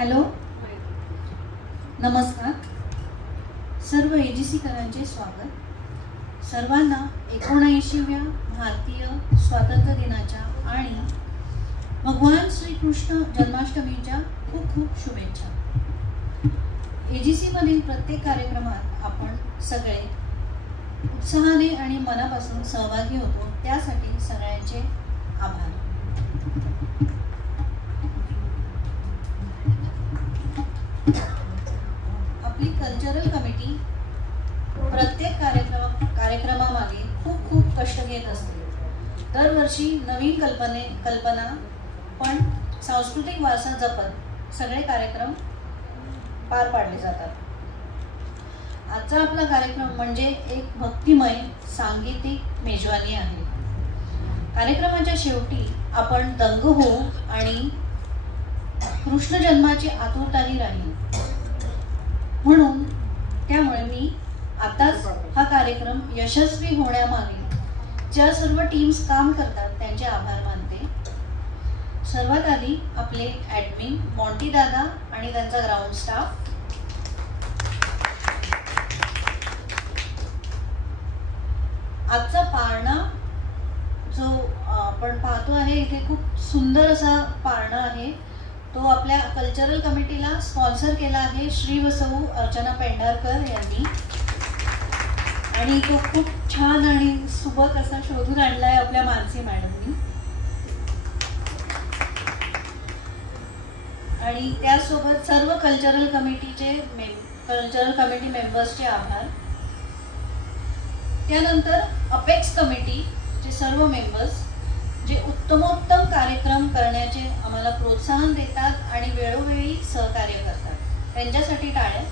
Hello, नमस्कार. सर्व एजीसीकरांचे स्वागत. सर्वांना 79व्या भारतीय स्वातंत्र्य दिनाच्या आणि भगवान श्रीकृष्ण जन्माष्टमीच्या खूप खूप शुभेच्छा. एजीसी मधील प्रत्येक कार्यक्रमात आपण सगळे उत्साहाने आणि मनापासून सहभागी होतो, त्यासाठी सगळ्यांचे आभार. आपली कल्चरल कमिटी प्रत्येक कार्यक्रमामागे खूप खूप कष्ट घेत असते. दरवर्षी नवीन कल्पना पण सांस्कृतिक वारसा जपत सगळे कार्यक्रम पार पाडले जातात. आजचा आपला कार्यक्रम म्हणजे एक भक्तिमय सांगीतिक मेजवानी आहे. कार्यक्रमाच्या शेवटी आपण दंग होऊ आणि कृष्ण जन्माची आतुरताही राहील. त्यामुळे मी आताच हा कार्यक्रम यशस्वी होण्यामागे ज्या सर्व टीम्स काम करतात त्यांचे आभार मानते. सर्वात आधी आपले ॲडमिन मॉन्टी दादा आणि त्यांचा ग्राउंड स्टाफ, आजचा पाळणा जो आपण पाहतो आहे, इथे खूप सुंदर असा पाळणा आहे. तो आपल्या कल्चरल कमिटीला स्पॉन्सर केला आहे श्री व सौ अर्चना पेंढारकर यांनी, आणि तो खूप छान आणि सुबक असा शोधून आणलाय आपल्या मानसी मॅडमनी. आणि त्यासोबत सर्व कल्चरल कमिटी मेंबर्सचे आभार. त्यानंतर अपेक्स कमिटीचे सर्व मेंबर्स जे उत्तमोत्तम कार्यक्रम करण्याचे आम्हाला प्रोत्साहन देतात आणि वेळोवेळी सहकार्य करतात, त्यांच्यासाठी टाळ्या.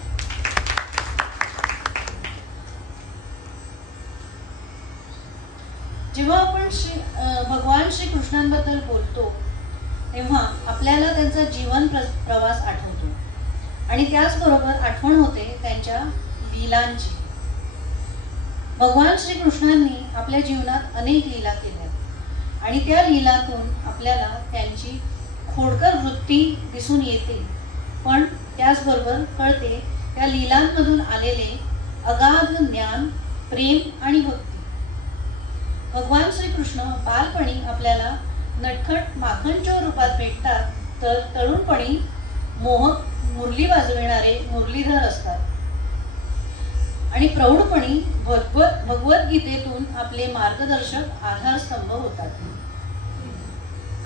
जेव्हा आपण भगवान श्रीकृष्णांबद्दल बोलतो तेव्हा आपल्याला त्यांचा जीवन प्रवास आठवतो आणि त्याचबरोबर आठवण होते त्यांच्या लीलांची. भगवान श्रीकृष्णांनी आपल्या जीवनात अनेक लीला केल्या आणि त्या लीलातून आपल्याला त्यांची खोडकर वृत्ती दिसून येते, पण त्याचबरोबर कळते त्या लीलांमधून आलेले अगाध ज्ञान, प्रेम आणि भक्ती. भगवान श्रीकृष्ण बालपणी आपल्याला नटखट माखनचोर रूपात भेटतात, तर तरुणपणी मोहक मुरली वाजविणारे मुरलीधर असतात आणि प्रौढपणी भगवद्गीतेतून आपले मार्गदर्शक आधारस्तंभ होतात.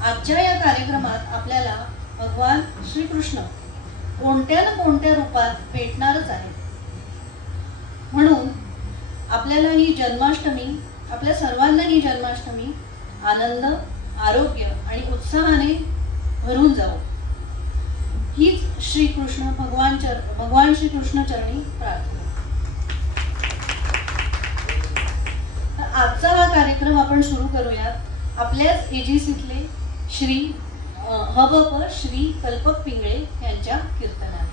आजच्या या कार्यक्रमात आपल्याला भगवान श्रीकृष्ण कोणत्या ना कोणत्या रूपात भेटणारच आहे. म्हणून आपल्याला ही जन्माष्टमी, आपल्या सर्वांना ही जन्माष्टमी आनंद, आरोग्य आणि उत्साहाने भरून जाऊ, हीच भगवान श्रीकृष्ण चरणी प्रार्थना. आजचा हा कार्यक्रम आपण सुरू करूयात आपल्याच एजीसीतले श्री हबप श्री कल्पक पिंगळे यांच्या कीर्तनाने.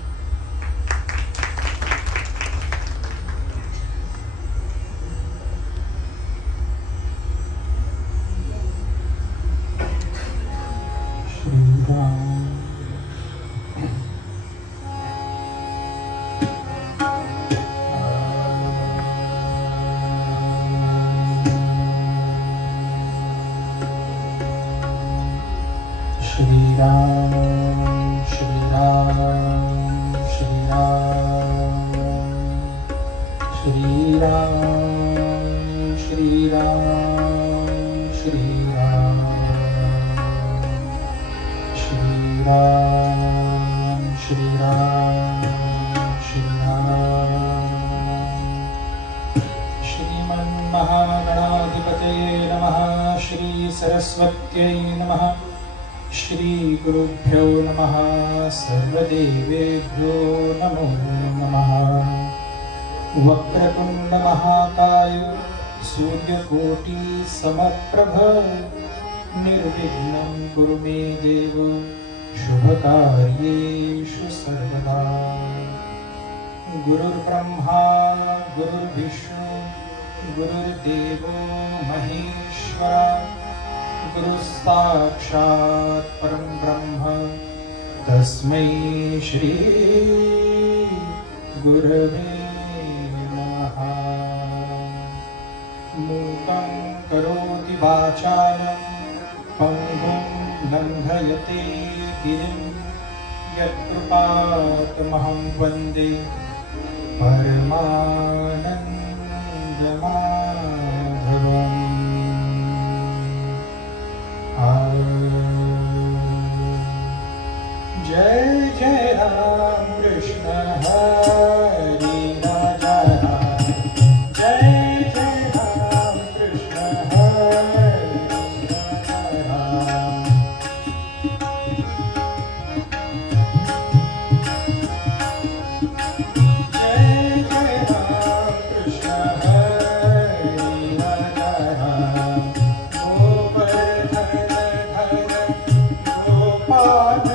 सरस्वत्यै नमः. श्री गुरुभ्यो नमः. सर्वदेवेभ्यो नमो नमः. वक्रतुंड महाकाय सूर्यकोटि समप्रभ निर्विघ्नं कुरु मे देव शुभकार्येषु सर्वदा. गुरुर्ब्रह्मा गुरुर्विष्णु गुरुर्देवो महेश्वरा. गुरु साक्षात् परम ब्रह्म तस्मै श्री गुरवे नमः। मूकं करोति वाचालं पङ्गुं लङ्घयते गिरिं यत्कृपातमहं वन्दे परमानन्दमाधवम्। जय जय राम कृष्ण हरे राजा राम। जय जय राम कृष्ण हरे राजा राम। जय जय राम कृष्ण हरे राजा राम। गोवर्धन धर गोपाल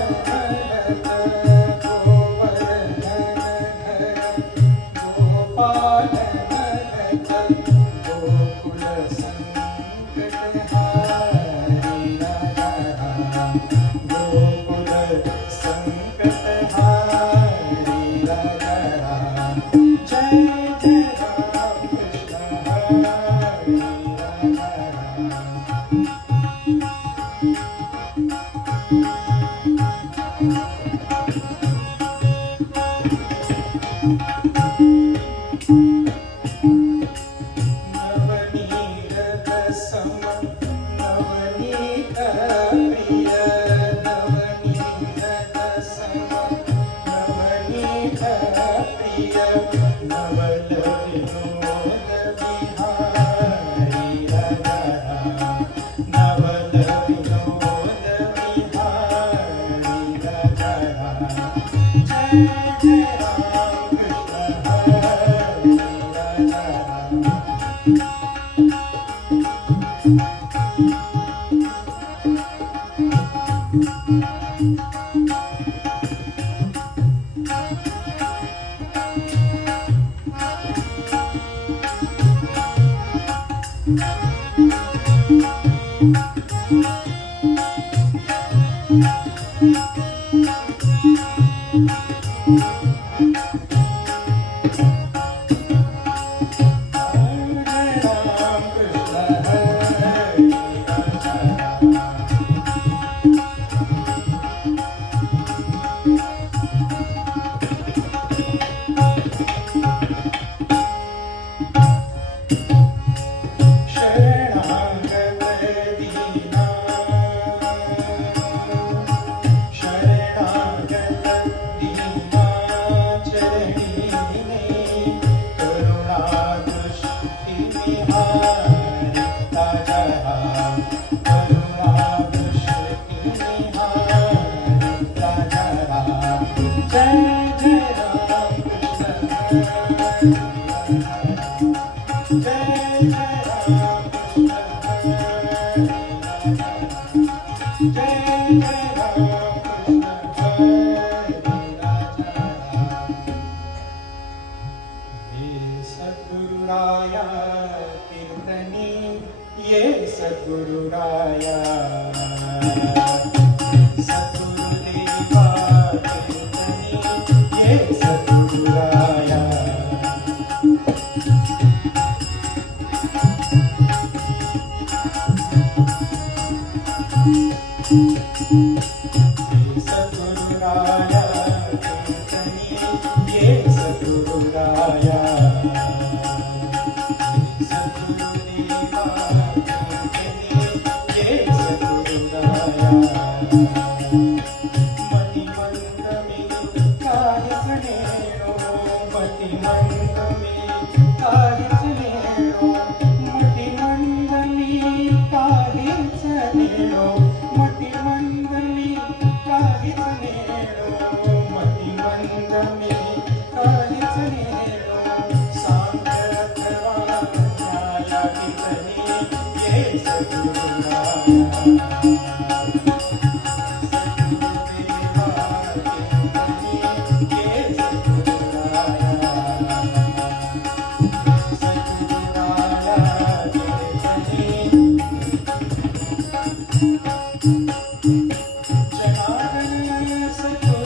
जनार्दन सद्गुरु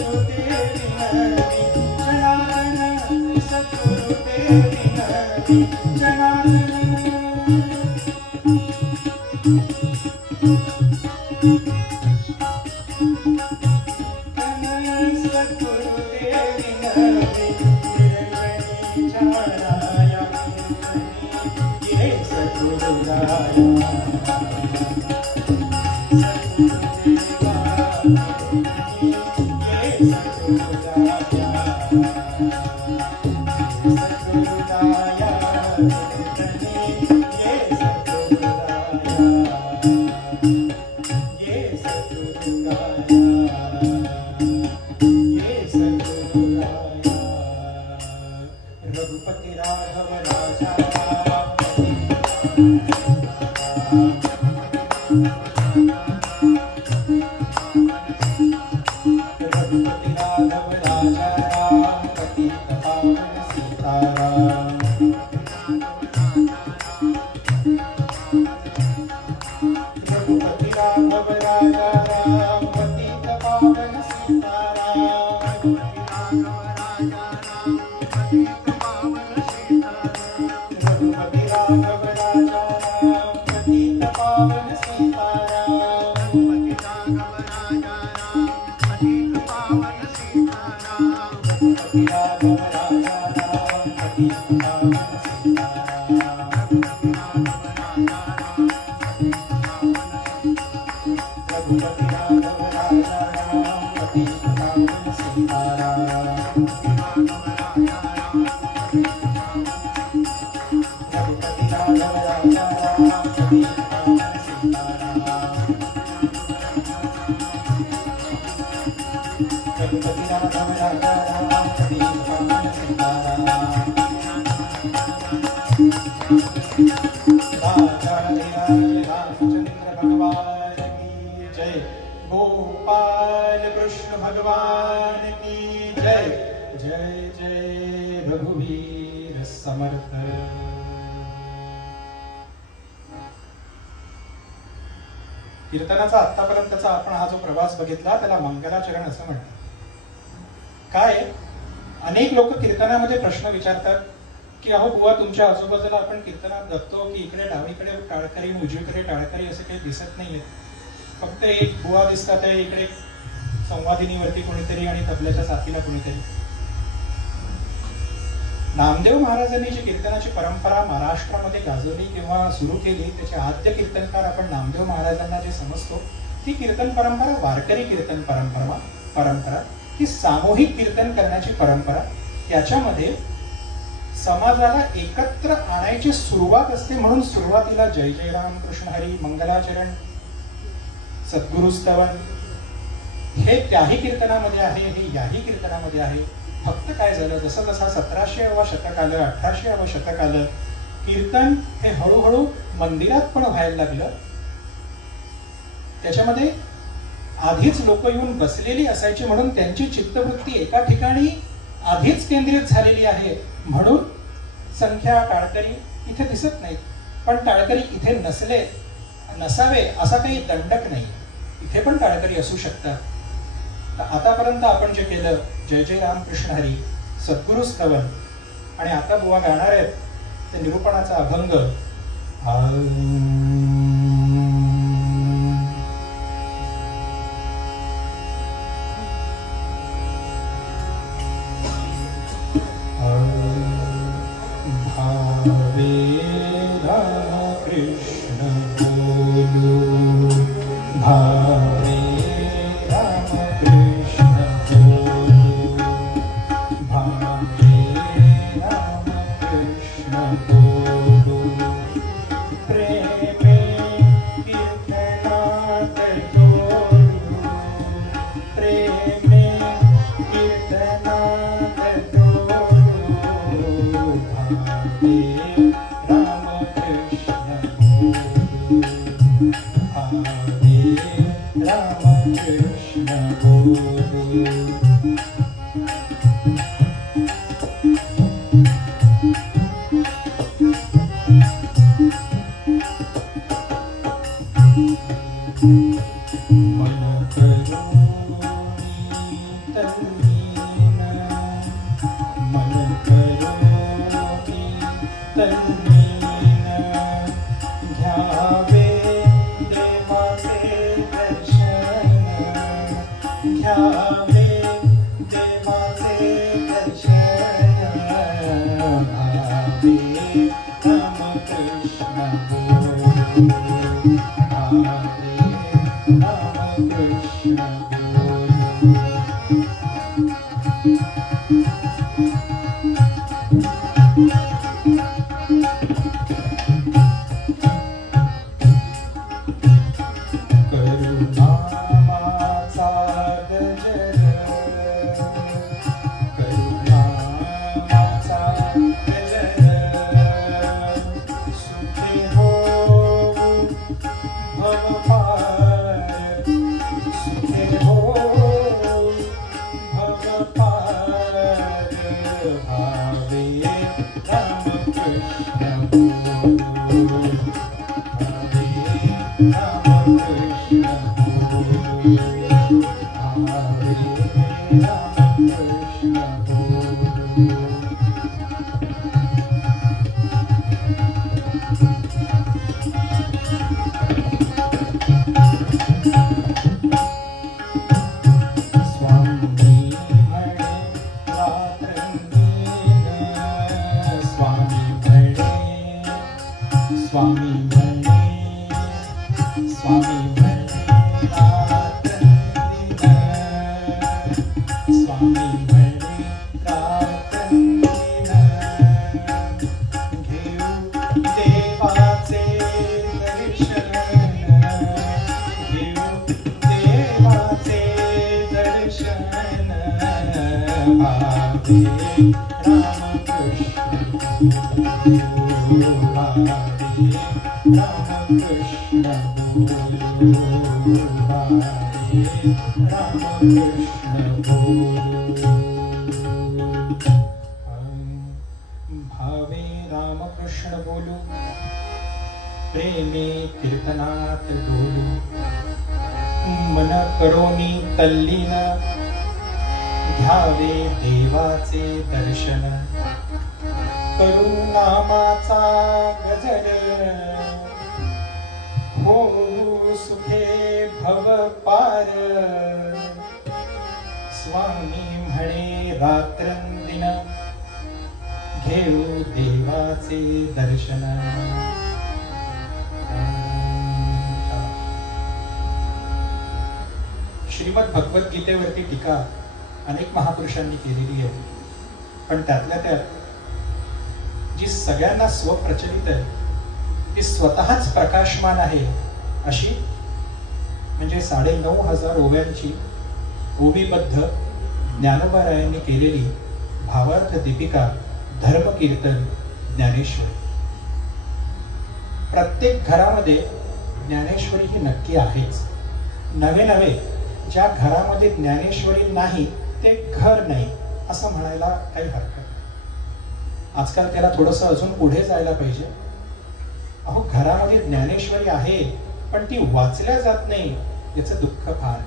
कीर्तनाचा आतापर्यंतचा आपण हा जो प्रवास बघितला त्याला मंगलाचरण असं म्हणतात. काय अनेक लोक कीर्तनामध्ये प्रश्न विचारतात की अहो बुवा तुमच्या आजूबाजूला आपण कीर्तनात बघतो की इकडे डावीकडे टाळकरी उजवीकडे टाळकरी असं काही दिसत नाहीये, फक्त एक बुवा दिसतात आहे, इकडे संवादिनीवरती कोणीतरी आणि तबल्याच्या साथीला कोणीतरी. नामदेव महाराजांनी जी कीर्तनाची परंपरा महाराष्ट्रामध्ये गाजवली किंवा सुरू केली त्याचे आद्य कीर्तनकार आपण नामदेव महाराजांना जे समजतो ती कीर्तन परंपरा वारकरी कीर्तन परंपरा ही सामूहिक कीर्तन करण्याची परंपरा. त्याच्यामध्ये समाजाला एकत्र आणायची सुरुवात असते म्हणून सुरुवातीला जय जय राम कृष्ण हरी, मंगलाचरण, सद्गुरुस्तवन हे त्याही कीर्तनामध्ये आहे, हे याही कीर्तनामध्ये आहे. फक्त काय झालं, जसं जसं 1700वा शतक आलं, 1800वा शतक आलं, कीर्तन हे हळूहळू मंदिरात पण व्हायला लागलं. त्याच्यामध्ये आधीच लोक येऊन बसलेली असायची म्हणून त्यांची चित्तवृत्ती एका ठिकाणी आधीच केंद्रित झालेली आहे म्हणून संख्या टाळकरी इथे दिसत नाही. पण टाळकरी इथे नसावे असा काही दंडक नाही, इथे पण टाळकरी असू शकतात. आतापर्यंत आपण जे केलं जय जय राम कृष्ण हरी, सद्गुरु स्तवन आणि आता बुवा गाणार आहेत ते निरूपणाचा अभंग. भावे राम कृष्ण बोलो, भावे घ्यावे करुणामाचा गजर, करुणामाचा गजर, सुखे हो भवपार, सुखे हो भवपार, भावे रामकृष्ण बोलो, भावे रामकृष्ण बोलो, भावे रामकृष्ण बोलो. स्वामी म्हणे रात्रंदिन, स्वामी म्हणे रात्रंदिन, घेऊ देवाचे दर्शन, घेऊ देवाचे दर्शन, भावे रामकृष्ण बोलो, भावे रामकृष्ण बोलो, भावे रामकृष्ण बोलो. भावे रामकृष्ण बोलो, प्रेमे कीर्तनात डोलू, मन करोनी तल्लीन, घ्यावे देवाचे दर्शन, करुणामाचा गजर, हो सुखे भव पार, स्वामी म्हणे रात्रंदिन, घेऊ देवाचे दर्शन. श्रीमद भगवद्गीतेवरती टीका अनेक महापुरुषांनी केलेली आहे, पण त्यातल्या त्यात जी सगळ्यांना स्वप्रचलित आहे, ती स्वतःच प्रकाशमान आहे अशी म्हणजे 9,500 ओव्यांची ओवीबद्ध ज्ञानोबारायांनी केलेली भावार्थ दीपिका धर्मकीर्तन ज्ञानेश्वरी. प्रत्येक घरामध्ये ज्ञानेश्वरी ही नक्की आहेच. नवे नवे ज्या घरामध्ये ज्ञानेश्वरी नाही ते घर नाही असं म्हणायला काही हरकत नाही. आजकाल त्याला थोडंसं अजून पुढे जायला पाहिजे. अहो, घरामध्ये ज्ञानेश्वरी आहे पण ती वाचल्या जात नाही याचं दुःख फार.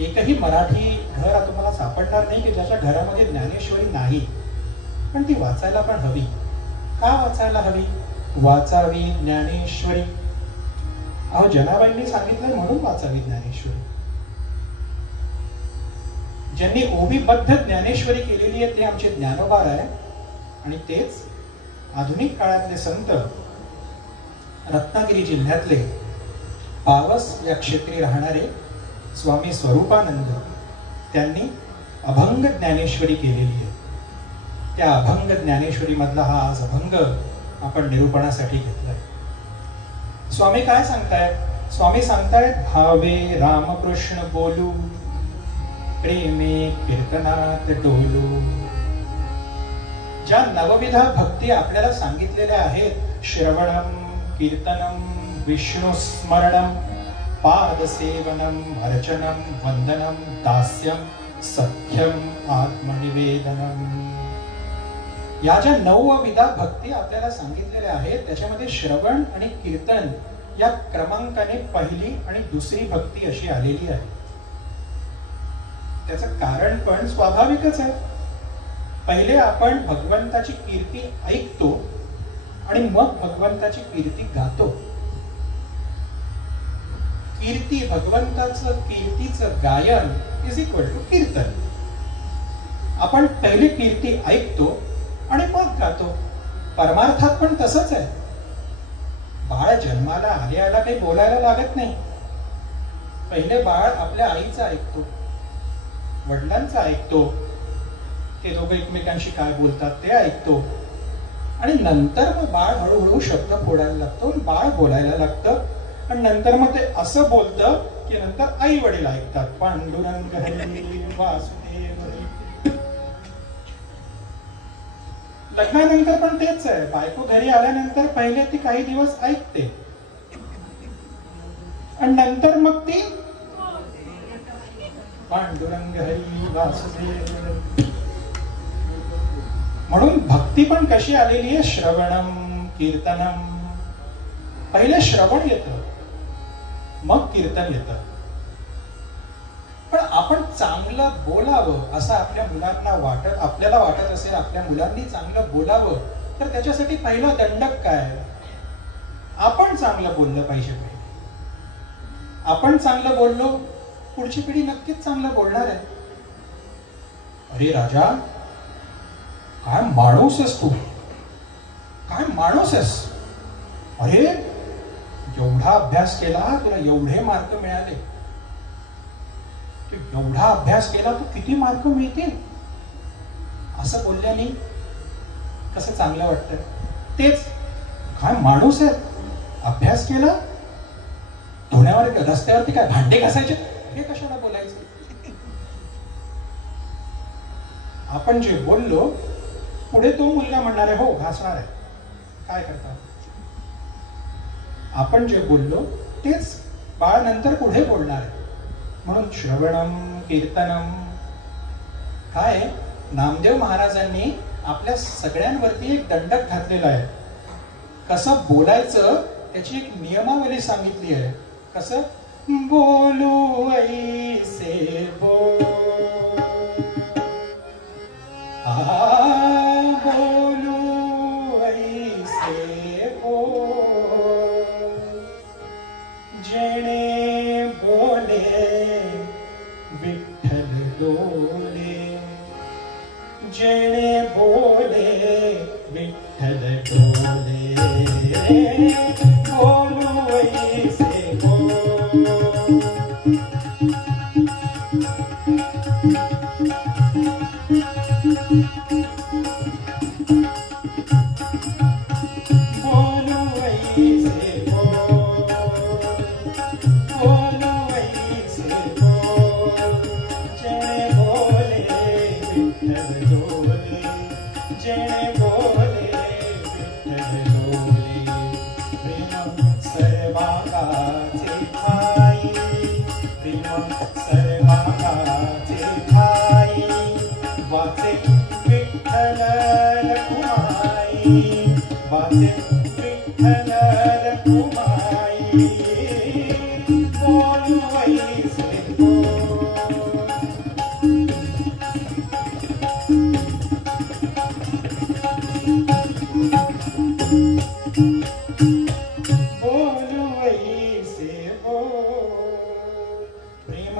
एकही मराठी घर तुम्हाला सापडणार नाही की ज्याच्या घरामध्ये ज्ञानेश्वरी नाही, पण ती वाचायला पण हवी. का वाचायला हवी? वाचावी ज्ञानेश्वरी. अहो, जनाबाईंनी सांगितलं म्हणून वाचावी ज्ञानेश्वरी. ज्यांनी ओवीबद्ध ज्ञानेश्वरी केलेली आहे ते आमचे ज्ञानोबार आहे, आणि तेच आधुनिक काळातले संत रत्नागिरी जिल्ह्यातले पावस या क्षेत्री राहणारे स्वामी स्वरूपानंद, त्यांनी अभंग ज्ञानेश्वरी केलेली आहे. त्या अभंग ज्ञानेश्वरी मधला हा आज अभंग आपण निरूपणासाठी घेतलाय. स्वामी काय सांगतायत? स्वामी सांगतायत, भावे रामकृष्ण बोलू, प्रेमे कीर्तनात डोलू. ज्या नवविधा भक्ती आपल्याला सांगितलेल्या आहेत, श्रवणम, कीर्तनम, विष्णू स्मरणम, पादसेवनम, अर्चनम, वंदनम, दास्यम, सख्यम, आत्मनिवेदनम. या ज्या 9 विधा भक्ती आपल्याला सांगितलेल्या आहेत त्याच्यामध्ये श्रवण आणि कीर्तन या क्रमांकाने पहिली आणि दुसरी भक्ती अशी आलेली आहे. त्याचं कारण पण स्वाभाविकच आहे. पहिले आपण भगवंताची कीर्ती ऐकतो आणि मग भगवंताची कीर्ती गातो. कीर्ती, भगवंताचं कीर्तीचं गायन इज इक्वल टू कीर्तन. आपण पहिले कीर्ती ऐकतो आणि मग गातो. परमार्थात पण तसंच आहे. बाळ जन्माला आल्या काही बोलायला लागत नाही. पहिले बाळ आपल्या आईचं ऐकतो, वडिलांचं ऐकतो, ते दोघं एकमेकांशी काय बोलतात ते ऐकतो, आणि नंतर मग बाळ हळूहळू शब्द फोडायला लागतो, बाळ बोलायला लागतं, आणि नंतर मग ते असं बोलतं की नंतर आई वडील ऐकतात, पांडुरंग हरी वासुदेव हरी. लग्नानंतर पण तेच आहे, बायको घरी आल्यानंतर पहिले ती काही दिवस ऐकते आणि नंतर मग ती पांडुरंग हरी वासुदेव. म्हणून भक्ती पण कशी आलेली आहे, श्रवणम कीर्तनम. पहिले श्रवण येतं, मग कीर्तन येतं. पण आपण चांगलं बोलावं असं आपल्या मुलांना आपल्याला वाटत असेल, आपल्या मुलांनी चांगलं बोलावं, तर त्याच्यासाठी पहिला दंडक काय? आपण चांगलं बोललं पाहिजे. आपण चांगलं बोललो, पुढची पिढी नक्कीच चांगलं बोलणार आहे. अरे राजा, काय माणूस आहेस तू, काय माणूस आहेस. अरे एवढा अभ्यास केला, तुला एवढे मार्क मिळाले, एवढा अभ्यास केला तू किती मार्क मिळतील, असं बोलल्याने कसं चांगलं वाटतं. तेच काय माणूस आहे, अभ्यास केला, धुण्यावर रस्त्यावरती काय भांडे घासायचे, हे कशाला बोलायचं. आपण जे बोललो पुढे तो मुलगा म्हणणार आहे, हो घासणार आहे, काय करता. आपण जे बोललो तेच बाळ नंतर पुढे बोलणार आहे. म्हणून श्रवणम कीर्तनम. काय नामदेव महाराजांनी आपल्या सगळ्यांवरती एक दंडक घातलेला आहे. कसं बोलायचं त्याची एक नियमावली सांगितली आहे. कसं बोलू ऐसे बोल, बोलू ऐसे बोल, जेणे बोले विठ्ठल डोले, जेणे बोले विठ्ठल डोले, बोलू ऐसे बोल.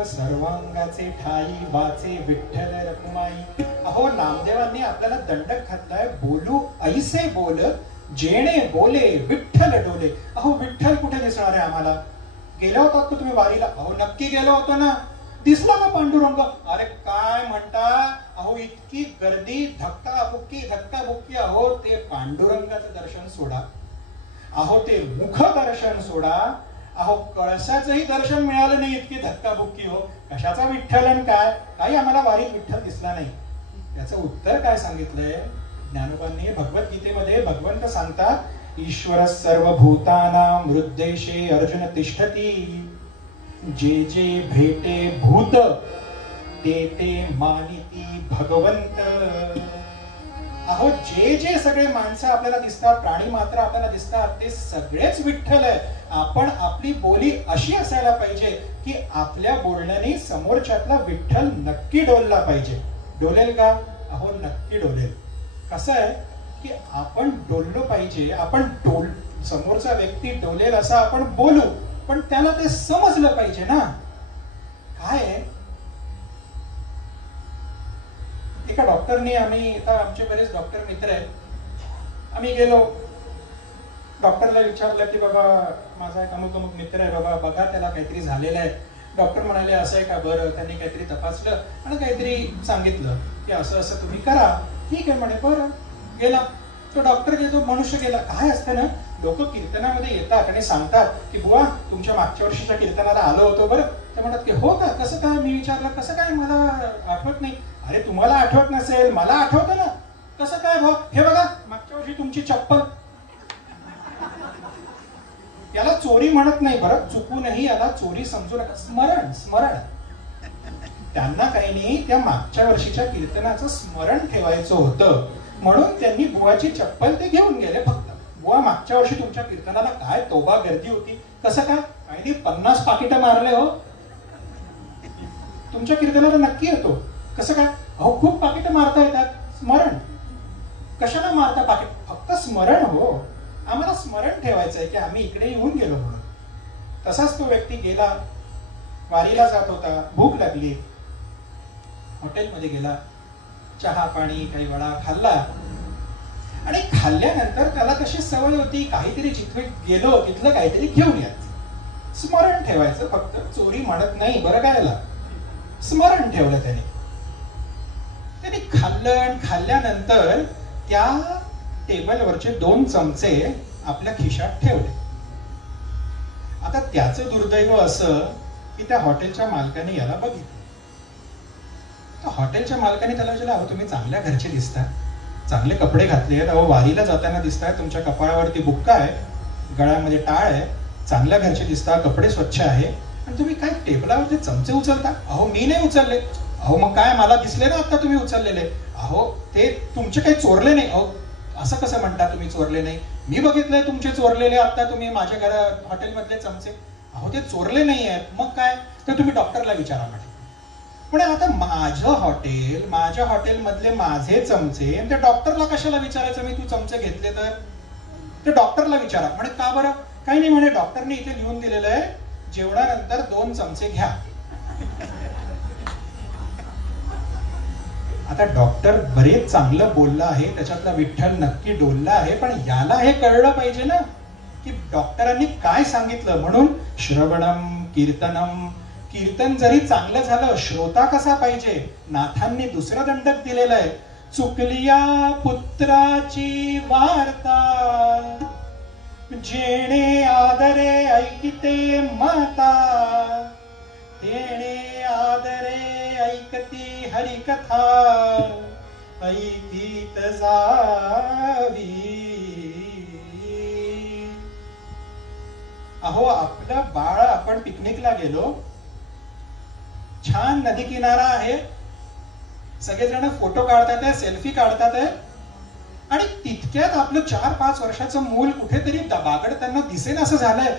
सर्वांगाचे ठाई वाचे विठ्ठल रखुमाई. अहो नामदेवांनी आपल्याला दंडक घातलाय, बोलू ऐसे बोल, जेणे बोले विठ्ठल डोले. अहो विठ्ठल कुठे दिसणार आहे आम्हाला? गेला होतात का तुम्ही वारीला? अहो नक्की गेलो होतो ना. दिसला का पांडुरंग? अरे काय म्हणता, अहो इतकी गर्दी, धक्काबुक्की. अहो ते पांडुरंगाचं दर्शन सोडा, अहो ते मुख दर्शन सोडा, अहो कळसाचंही दर्शन मिळालं नाही, इतकी धक्काबुक्की. हो कशाचा विठ्ठल काय, काही आम्हाला वारीत विठ्ठल दिसला नाही. याचं उत्तर काय सांगितलंय ज्ञानोबांनी? भगवद्गीतेमध्ये भगवंत सांगतात, ईश्वर सर्वभूतानां हृद्देशे अर्जुन तिष्ठती, जे जे भेटे भूत ते ते मानिती भगवंत. अहो जे जे सगळे माणसं आपल्याला दिसतात, प्राणी मात्र आपल्याला दिसतात, ते सगळेच विठ्ठल आहे. आपण आपली बोली अशी असायला पाहिजे की आपल्या बोलण्याने समोरच्यातला विठ्ठल नक्की डोलला पाहिजे. डोलेल का? अहो नक्की डोलेल. कसं आहे की आपण डोललो पाहिजे, आपण समोरचा व्यक्ती डोलेल असं आपण बोलू, पण त्याला ते समजलं पाहिजे ना. काय आहे, एका डॉक्टरनी, आमचे बरेच डॉक्टर मित्र आहेत, आम्ही गेलो, डॉक्टरला विचारलं की बाबा माझा एक अमुक मित्र आहे, बाबा बघा त्याला काहीतरी झालेलं आहे. डॉक्टर म्हणाले असं आहे का? बरं. त्यांनी काहीतरी तपासलं आणि काहीतरी सांगितलं की असं असं तुम्ही करा. ठीक आहे म्हणे. बरं. गेला तो डॉक्टर गेला, तो मनुष्य गेला. काय असतं ना, लोक कीर्तनामध्ये येतात आणि सांगतात की बुवा तुमच्या मागच्या वर्षीच्या कीर्तनाला आलो होतो बरं. ते म्हणतात की हो का, कसं काय? मी विचारलं कसं काय, मला आठवत नाही. अरे तुम्हाला आठवत नसेल, मला आठवतं ना. कसं काय भाऊ? हे बघा मागच्या वर्षी तुमची चप्पल. याला चोरी म्हणत नाही बरं, चुकूनही याला चोरी समजू नका. स्मरण स्मरण. त्यांना काही नाही, त्या मागच्या वर्षीच्या कीर्तनाचं स्मरण ठेवायचं होतं म्हणून त्यांनी बुवाची चप्पल ते घेऊन गेले. फक्त बुवा मागच्या वर्षी तुमच्या कीर्तनाला काय तोबा गर्दी होती. कसं काय? काही 50 पाकिटं मारले हो. तुमच्या कीर्तनाला नक्की येतो. कसं काय? अहो खूप पाकिटं मारता येतात. स्मरण. कशाला मारता पाकिट? फक्त स्मरण हो. आम्हाला स्मरण ठेवायचं आहे की आम्ही इकडे येऊन गेलो म्हणून. तसाच तो व्यक्ती गेला, वारीला जात होता, भूक लागली, हॉटेलमध्ये गेला, चहा पाणी काही वडा खाल्ला आणि खाल्ल्यानंतर त्याला तशी सवय होती काहीतरी जिथे गेलो तिथलं काहीतरी घेऊन यायचं. स्मरण ठेवायचं फक्त, चोरी म्हणत नाही बरं काय. स्मरण ठेवलं त्याने खाल्लं आणि खाल्ल्यानंतर त्या टेबलवरचे 2 चमचे आपल्या खिशात ठेवले. आता त्याचं दुर्दैव असं की त्या हॉटेलच्या मालकाने याला बघितलं. तर हॉटेलच्या मालकाने त्याला विचारलं, अहो तुम्ही चांगल्या घरचे दिसता, चांगले कपडे घातले आहेत, अहो वारीला जाताना दिसताय, तुमच्या कपाळावरती बुक्का आहे, गळ्यामध्ये टाळ आहे, चांगल्या घरचे दिसता, कपडे स्वच्छ आहे, आणि तुम्ही काय टेबलावरती चमचे उचलता? अहो मी नाही उचलले. अहो मग काय, मला दिसले ना आता तुम्ही उचललेले. अहो ते तुमचे काही चोरले नाही. अहो असं कसं म्हणता तुम्ही चोरले नाही? मी बघितलंय तुमचे चोरलेले आता तुम्ही माझ्या घरात हॉटेलमधले चमचे. अहो ते चोरले नाही आहेत. मग काय? तर तुम्ही डॉक्टरला विचारा म्हणे. पण आता माझ्या हॉटेलमधले माझे चमचे त्या डॉक्टरला कशाला विचारायचं? मी तू चमचे घेतले तर ते डॉक्टरला विचारा म्हणे. का बरं? काही नाही म्हणे, डॉक्टरने इथे लिहून दिलेलं आहे जेवणानंतर 2 चमचे घ्या. आता डॉक्टर बरेच चांगलं बोलला आहे, त्याच्यातला विठ्ठल नक्की डोलला आहे, पण याला हे कळलं पाहिजे ना की डॉक्टरांनी काय सांगितलं. म्हणून श्रवणम कीर्तनम. कीर्तन जरी चांगलं झालं, श्रोता कसा पाहिजे? नाथांनी दुसरं दंडक दिलेलं आहे. चुकलिया पुत्राची वार्ता, जेणे आदरे ऐकिते माता, तेणे आदरे ऐकती हरिकथा, ऐकीत जावी. अहो आपलं बाळ, आपण पिकनिकला गेलो, छान नदी किनारा आहे, सगळेजण फोटो काढतात आहे, सेल्फी काढतात आहे, आणि तितक्यात आपलं 4-5 वर्षाचं मूल कुठेतरी बागडताना दिसेल असं झालंय.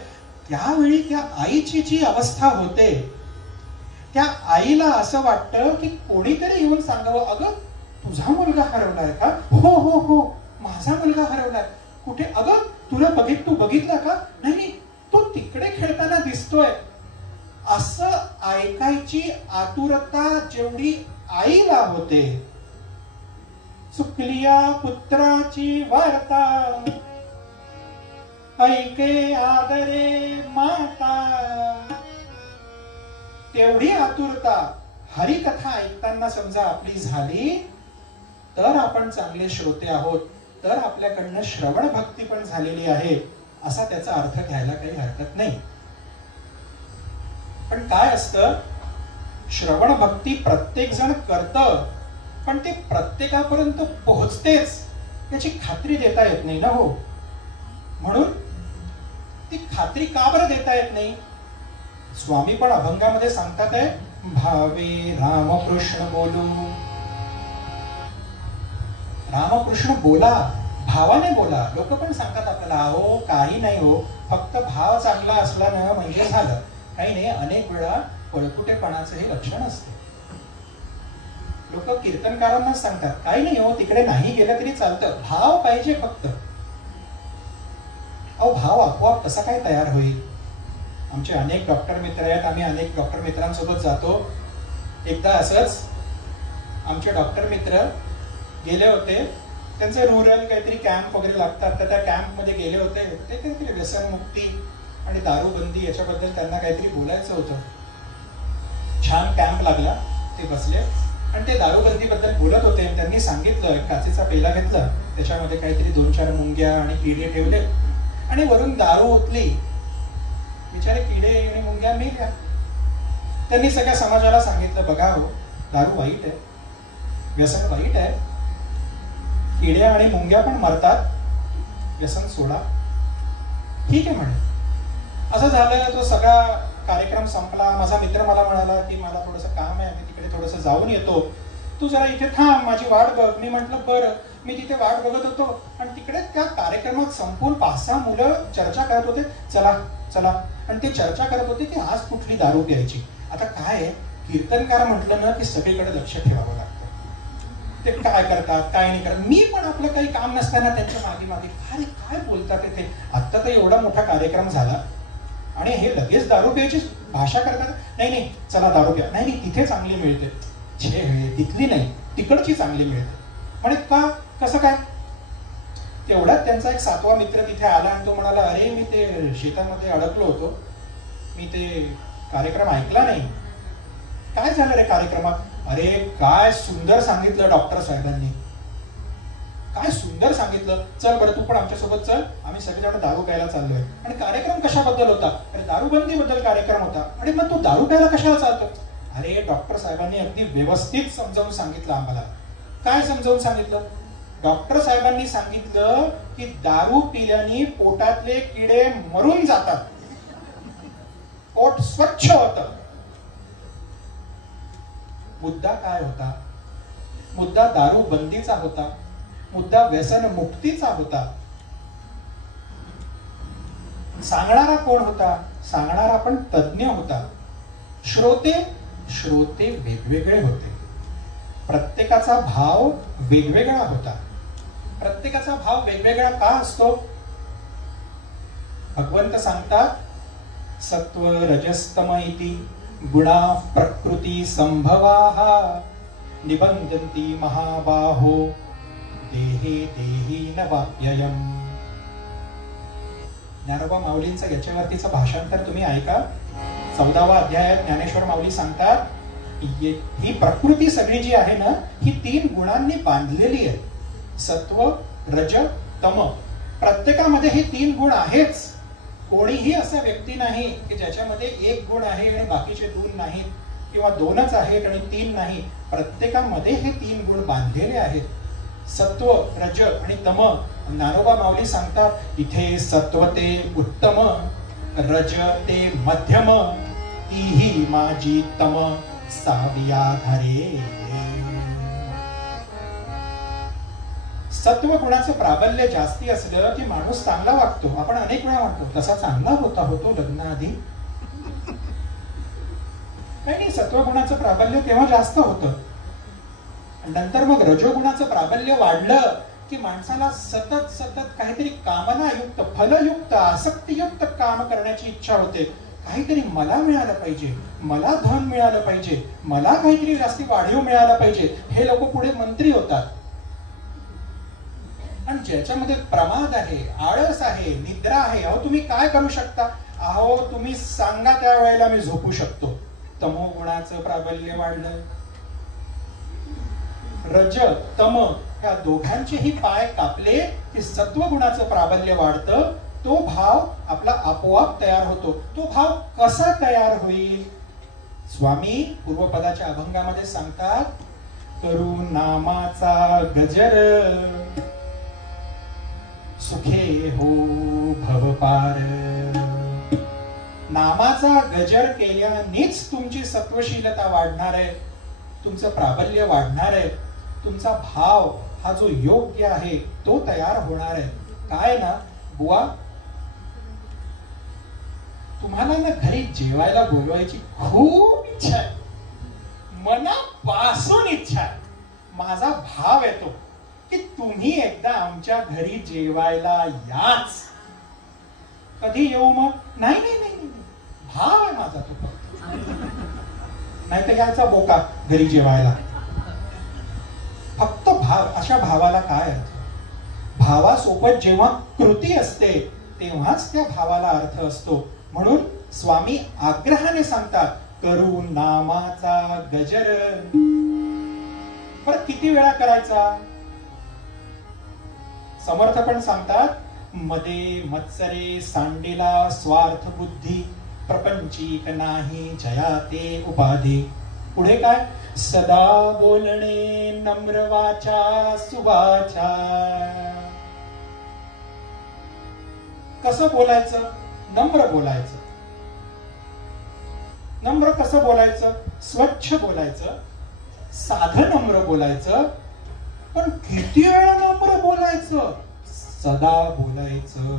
त्यावेळी त्या आईची जी अवस्था होते, त्या आईला असं वाटतं की कोणीतरी येऊन सांगावं, अगं तुझा मुलगा हरवलाय का? हो हो हो माझा मुलगा हरवलाय. कुठे? अगं तू बघितला का? नाही, तो तिकडे खेळताना दिसतोय. असं ऐकायची आतुरता जेवढी आईला होते. चुकलिया पुत्राची वार्ता, ऐके आदरे माता. तेवढी आतुरता हरिकथा ऐकताना समजा आपली झाली तर आपण चांगले श्रोते आहोत, तर आपल्याकडनं श्रवण भक्ती पण झालेली आहे असा त्याचा अर्थ घ्यायला काही हरकत नाही. पण काय असतं, श्रवण भक्ती प्रत्येक जण करतं, पण ते प्रत्येकापर्यंत पोहोचतेच याची खात्री देता येत नाही ना हो. म्हणून ती खात्री का बरं देता येत नाही? स्वामी पण अभंगामध्ये सांगतात आहे, भावे रामकृष्ण बोलू. रामकृष्ण बोला, भावाने बोला. लोक पण सांगतात आपल्याला, अहो काही नाही हो, फक्त भाव चांगला असला ना म्हणजे झालं. काही नाही, अनेक वेळा पळकुटेपणाचं हे लक्षण असते. लोक कीर्तनकारांनाच सांगतात, काही नाही हो, तिकडे नाही गेलं तरी चालतं, भाव पाहिजे फक्त. अहो भाव आपोआप कसा काय तयार होईल? आमचे अनेक डॉक्टर मित्र आहेत, आम्ही अनेक डॉक्टर मित्रांसोबत जातो. एकदा असंच आमचे डॉक्टर मित्र गेले होते, त्यांचे रूरल काहीतरी कॅम्प वगैरे लागतात, तर त्या कॅम्पमध्ये गेले होते. ते काहीतरी व्यसनमुक्ती आणि दारूबंदी याच्याबद्दल त्यांना काहीतरी बोलायचं होतं. छान कॅम्प लागला, ते बसले आणि ते दारूबंदी बद्दल बोलत होते. त्यांनी सांगितलं, एक काचेचा पेला घेतला त्याच्यामध्ये काहीतरी 2-4 मुंग्या आणि किडे ठेवले आणि वरून दारू ओतली. बिचारे किडे आणि मुंग्या मेल्या. त्यांनी सगळ्या समाजाला सांगितलं, बघा हो, दारू वाईट आहे, व्यसन वाईट आहे, किड्या आणि मुंग्या पण मरतात, व्यसन सोडा. ठीक आहे म्हणे. असं झालं. तो सगळा कार्यक्रम संपला. माझा मित्र मला म्हणाला की मला थोडंसं काम आहे, मी तिकडे थोडंसं जाऊन येतो, तू जरा इथे थांब, माझी वाट बघ. मी म्हटलं बरं. मी तिथे वाट बघत होतो आणि तिकडे त्या कार्यक्रमात संपूर्ण 5-6 मुलं चर्चा करत होते, चला चला, आणि ते चर्चा करत होते की आज कुठली दारू प्यायची. आता काय आहे, कीर्तनकार म्हटलं ना की सगळीकडे लक्ष ठेवावं लागतं. ते काय करतात काय नाही करत. मी पण आपलं काही काम नसताना त्यांच्या मागे मागे अरे काय बोलतात ते. आत्ता तर एवढा मोठा कार्यक्रम झाला आणि हे लगेच दारू प्यायची भाषा करतात. नाही नाही चला दारू प्या. नाही नाही तिथे चांगली मिळते. छे, तिथली नाही, तिकडची चांगली मिळते. म्हणे का, कसं काय. तेवढ्यात त्यांचा एक 7वा मित्र तिथे आला आणि तो म्हणाला, अरे मी ते शेतामध्ये अडकलो होतो, मी ते कार्यक्रम ऐकला नाही. काय झालं रे कार्यक्रमात. अरे काय सुंदर सांगितलं डॉक्टर साहेबांनी, काय सुंदर सांगितलं. चल बरं तू पण आमच्यासोबत चल, आम्ही सगळेजण दारू प्यायला चाललोय. आणि कार्यक्रम कशाबद्दल होता. अरे दारूबंदीबद्दल कार्यक्रम होता. आणि मग तू दारू प्यायला कशाला चालतो. अरे डॉक्टर साहेबांनी अगदी व्यवस्थित समजावून सांगितलं आम्हाला. काय समजावून सांगितलं. डॉक्टर साहेबांनी सांगितलं की दारू पिल्याने पोटातले किडे मरून जातात, पोट स्वच्छ होतं. मुद्दा काय होता. मुद्दा दारू बंदीचा होता, मुद्दा व्यसन मुक्तीचा होता. सांगणारा कोण होता. सांगणारा पण तज्ञ होता. श्रोते वेगवेगळे होते. प्रत्येकाचा भाव वेगवेगळा होता. प्रत्येकाचा भाव वेगवेगळा का असतो. भगवंत सांगतात सत्व रजस्तम इति गुणा प्रकृती संभवाः निबंधन्ति महाबाहो देहे देहीन वाप्ययम्. ज्ञानोबा माऊलींचं याच्यावरतीचं भाषांतर तुम्ही ऐका. 14वा अध्यायात ज्ञानेश्वर माऊली सांगतात ही प्रकृती सगळी जी आहे ना, ही 3 गुणांनी बांधलेली आहे. सत्व रज तम. प्रत्येकामध्ये हे 3 गुण आहेच. कोणीही असा व्यक्ती नाही की ज्याच्यामध्ये 1 गुण आहे आणि बाकीचे 2 नाहीत, किंवा 2च आहेत आणि 3 नाही. प्रत्येकामध्ये हे 3 गुण बांधलेले आहेत. सत्व रज आणि तम. ज्ञानोबा माऊली सांगतात इथे सत्व ते उत्तम, रज ते मध्यम, तीही माझी तम साविया घरे. सत्व गुणाचं प्राबल्य जास्ती असलं की माणूस चांगला वागतो. आपण अनेक वेळा म्हणतो तसा चांगला होतो लग्नाआधी. काही नाही, सत्वगुणाचं प्राबल्य तेव्हा जास्त होतं. नंतर मग रजोगुणाचं प्राबल्य वाढलं की माणसाला सतत सतत काहीतरी कामनायुक्त, फलयुक्त, आसक्तियुक्त काम करण्याची इच्छा होते. काहीतरी मला मिळालं पाहिजे, मला धन मिळालं पाहिजे, मला काहीतरी जास्ती वाढीव मिळालं पाहिजे. हे लोक पुढे मंत्री होतात. आणि ज्याच्यामध्ये प्रमाद आहे, आळस आहे, निद्रा आहे, अहो तुम्ही काय करू शकता. अहो तुम्ही सांगा त्या वेळेला मी झोपू शकतो. तमोगुणाचं प्राबल्य वाढलं. रज तम ह्या दोघांचेही पाय कापले की सत्वगुणाचं प्राबल्य वाढतं. तो भाव आपला आपोआप तयार होतो. तो भाव कसा तयार होईल. स्वामी पूर्वपदाच्या अभंगामध्ये सांगतात करू नामाचा गजर, सुखे हो भवपार. नामाचा गजर केल्यानेच तुमची सत्वशीलता वाढणार आहे, तुमचं प्राबल्य वाढणार आहे, तुमचा भाव हा जो योग्य आहे तो तयार होणार आहे. काय ना बुवा, तुम्हाला ना घरी जेवायला बोलवायची खूप इच्छा आहे, मनापासून इच्छा आहे. माझा भाव येतो की तुम्ही एकदा आमच्या घरी जेवायला याच. कधी येऊ मग. नाही नाही नाही, भाव आहे माझा तो. नाही तर याचा बोका घरी जेवायला. फक्त भाव. अशा भावाला काय अर्थ. भावासोबत जेव्हा कृती असते तेव्हाच त्या भावाला अर्थ असतो. म्हणून स्वामी आग्रहाने सांगतात करू नामाचा गजर. परत किती वेळा करायचा. समर्थ पण सांगतात, मदे मत्सरे सांडेला स्वार्थ बुद्धी, प्रपंचीक नाही जया ते उपाधी. पुढे काय, सदा बोलणे नम्र वाचा सुवाचा. कसं बोलायचं? नम्र बोलायचं. नम्र कसं बोलायचं? स्वच्छ बोलायचं, साधं नम्र बोलायचं. पण किती वेळा नम्र बोलायचं? सदा बोलायचं.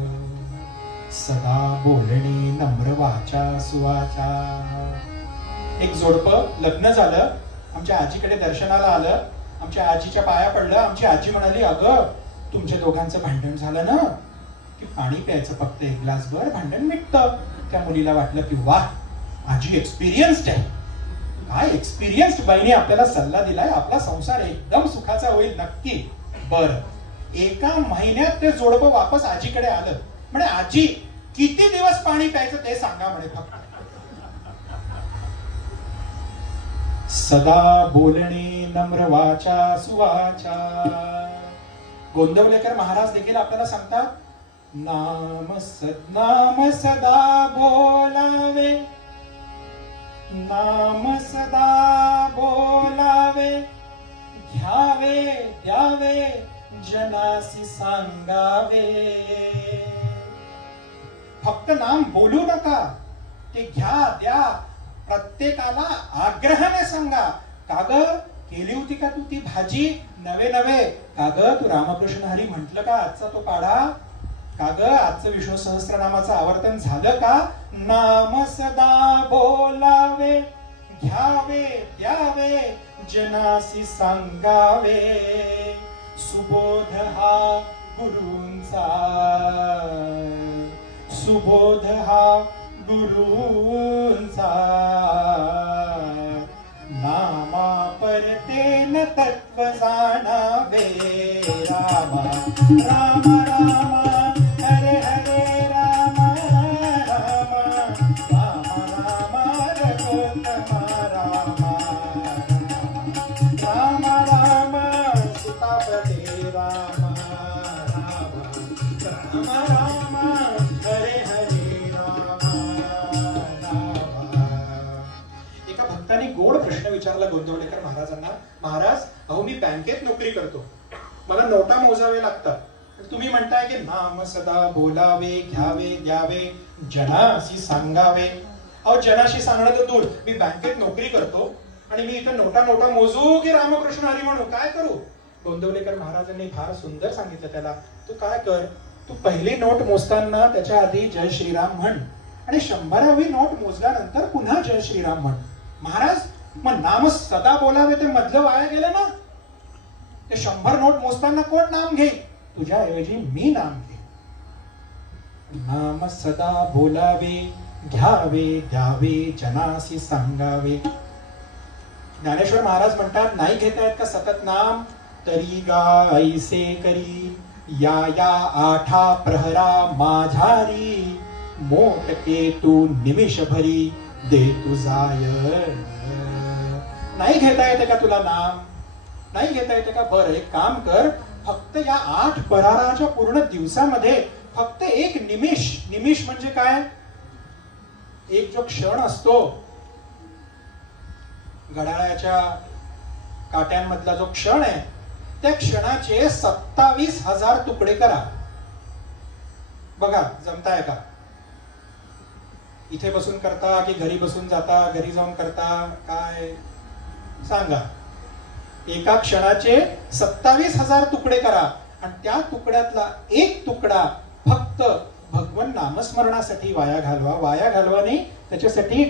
सदा बोलणे नम्र वाचा सुवाचा. एक जोडपं लग्न झालं, आमच्या आजीकडे दर्शनाला आलं, आमच्या आजीच्या पाया पडलं. आमची आजी म्हणाली, अगं तुमच्या दोघांचं भांडण झालं ना की पाणी प्यायचं, फक्त एक ग्लासभर भांडण मिटतं. त्या मुलीला वाटलं की वाह, आजी एक्सपिरियन्स्ड आहे. काय एक्सपिरियन्स्ड बाईने आपल्याला सल्ला दिलाय, आपला संसार एकदम सुखाचा होईल नक्की. बर, एका महिन्यात ते जोडपं वापस आजीकडे आलं. म्हणे, आजी किती दिवस पाणी प्यायचं ते सांगा म्हणे फक्त. सदा बोलणे नम्र वाचा सुवाचा. गोंदवलेकर महाराज देखील आपल्याला सांगतात, नाम सदा बोलावे, नाम सदा बोलावे, घ्यावे द्यावे जनासी सांगावे. फक्त नाम बोलू नका, ते घ्या द्या, प्रत्येकाला आग्रहाने सांगा. काग केली होती का तू ती भाजी? नवे नवे. काग तू रामकृष्ण हरी म्हटलं का आजचा तो पाढा? काग आजचं विष्णू सहस्त्रनामाचं आवर्तन झालं का? नाम सदा बोलावे, घ्यावे द्यावे जनासी सांगावे. सुबोध हा गुरूंचा, सुबोध हा गुरूंचा. नामा परते न तत्व जाणावे. रामा रामा रामा हरे हरे रामा रामा रामा रामा रघुत्तमा रामा रामा रामा सीतापते रामा रामा रामा हरे हरे रामा रामा. एका भक्ताने गोड प्रश्न विचारला गोंदवलेकर महाराजांना, महाराज अहो मी बँकेत नोकरी करतो, मला नोटा मोजावे लागतात, तुम्ही म्हणताय की नाम सदा बोलावे, घ्यावे द्यावे जनाशी सांगावे. अहो जनाशी सांगणं तर दूर, मी बँकेत नोकरी करतो आणि मी इथं नोटा नोटा मोजू की रामकृष्ण हरी म्हणू, काय करू? गोंदवलेकर महाराजांनी फार सुंदर सांगितलं त्याला, तू काय कर, तू पहिली नोट मोजताना त्याच्या आधी जय श्रीराम म्हण आणि 100वी नोट मोजल्यानंतर पुन्हा जय श्रीराम म्हण. महाराज मग नाम सदा बोलावे ते मधलं वाया गेलं ना. ते 100 नोट मोजताना कोण नाम घेईल? तुझ्या ऐवजी मी नाम घे. नाम सदा बोलावे, घ्यावे द्यावे जनासी सांगावे. ज्ञानेश्वर महाराज म्हणतात, नाही घेता येत का सतत नाम? तरी गा ऐसे करी या या आठा प्रहरा माझारी. मोटके तू निमिष भरी दे तुझाय. नाही घेता येते का तुला नाम? नाही घेता येते का? बरं एक काम कर, फक्त या 8 प्रहराच्या पूर्ण दिवसामध्ये फक्त एक निमिष, निमिष म्हणजे काय? एक जो क्षण असतो, घड्याळाच्या काट्यांमधला जो क्षण आहे, त्या क्षणाचे 27,000 तुकडे करा. बघा जमताय का? इथे बसून करता की घरी बसून जाता, घरी जाऊन करता, काय सांगा? एका क्षणाचे 27,000 तुकडे करा आणि त्या तुकड्यातला एक तुकडा फक्त भगवान नामस्मरणासाठी वाया घालवा. वाया घालवा नाही, त्याच्यासाठी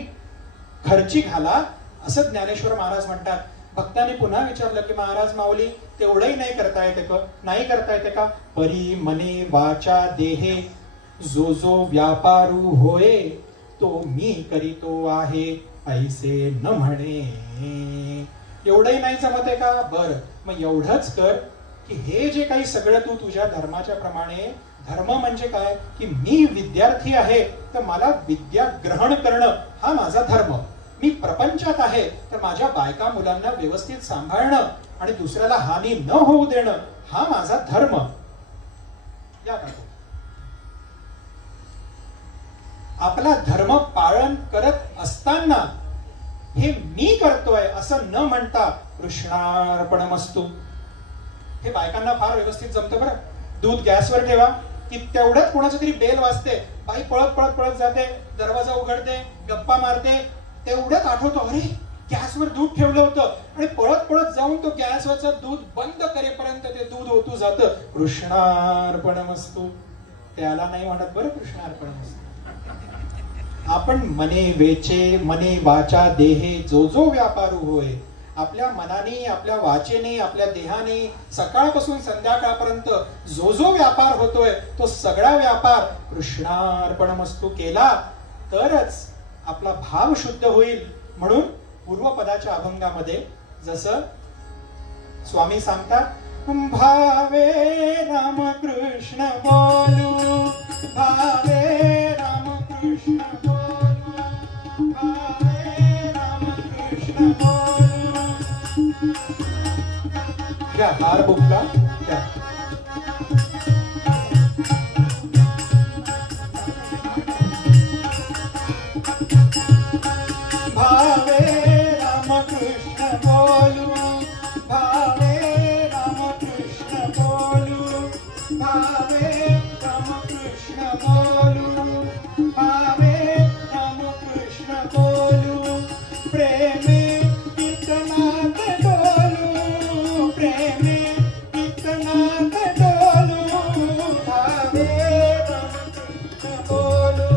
खर्ची घाला, असं ज्ञानेश्वर महाराज म्हणतात. भक्तांनी पुन्हा विचारलं की महाराज माऊली तेवढंही नाही करता येते का? नाही करता येते का? परी मने वाचा देहे जो जो व्यापारू होय तो मी करीतो आहे ऐसे न म्हणे. एवढंही नाही जमत आहे का? बरं मग एवढंच कर की हे जे काही सगळं तू तुझ्या धर्माच्या प्रमाणे, धर्म म्हणजे काय की मी विद्यार्थी आहे तर मला विद्या ग्रहण करणं हा माझा धर्म. मी प्रपंचात आहे तर माझ्या बायका मुलांना व्यवस्थित सांभाळणं आणि दुसऱ्याला हानी न होऊ देणं हा माझा धर्म. या काकू. आपला धर्म पालन करत असताना हे मी करतोय असं न म्हणता कृष्णार्पणमस्तु. हे बायकांना फार व्यवस्थित जमतं बरं. दूध गॅसवर ठेवा की तेवढ्यात कोणाची तरी बेल वाजते, बाई पळत पळत पळत जाते, दरवाजा उघडते, गप्पा मारते, तेवढ्यात आठवतो अरे गॅसवर दूध ठेवलं होतं, आणि पळत पळत जाऊन तो गॅसवरचं दूध बंद करेपर्यंत ते दूध ओतू जातं. कृष्णार्पणमस्तु. त्याला नाही म्हणत बरं कृष्णार्पणमस्तु. आपण मने वेचे मने वाचा देहे जो जो व्यापारू होय. आपल्या मनाने, आपल्या वाचेने, आपल्या देहाने सकाळपासून संध्याकाळपर्यंत जो जो व्यापार होतोय तो सगळा व्यापार कृष्णार्पणमस्तु केला तरच आपला भाव शुद्ध होईल. म्हणून पूर्वपदाच्या अभंगामध्ये जसं स्वामी सांगतात, भावे रामकृष्ण बोलू, भावे रामकृष्ण बोलू, भावे रामकृष्ण बोलू. क्या हार बुकला क्या भावे रामकृष्ण बोलू, भावे रामकृष्ण बोलू, भावे रामकृष्ण बोलू, भावे रामकृष्ण बोलू. प्रेमे कीर्तनात डोलू, प्रेमे कीर्तनात डोलू, भावे रामकृष्ण बोलू.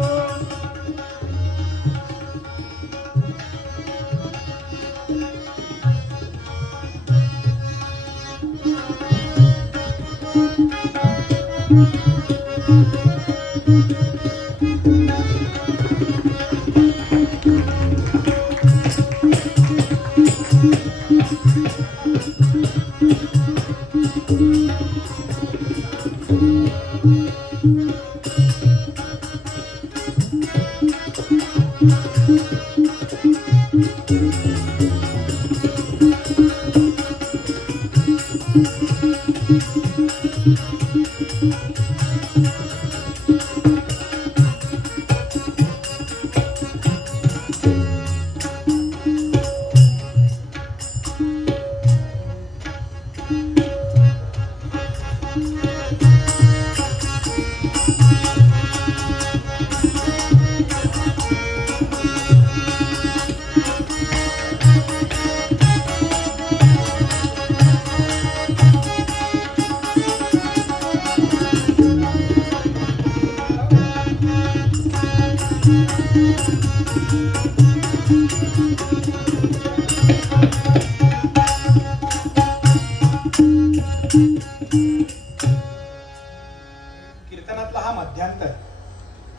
कीर्तनातला हा मध्यांतर,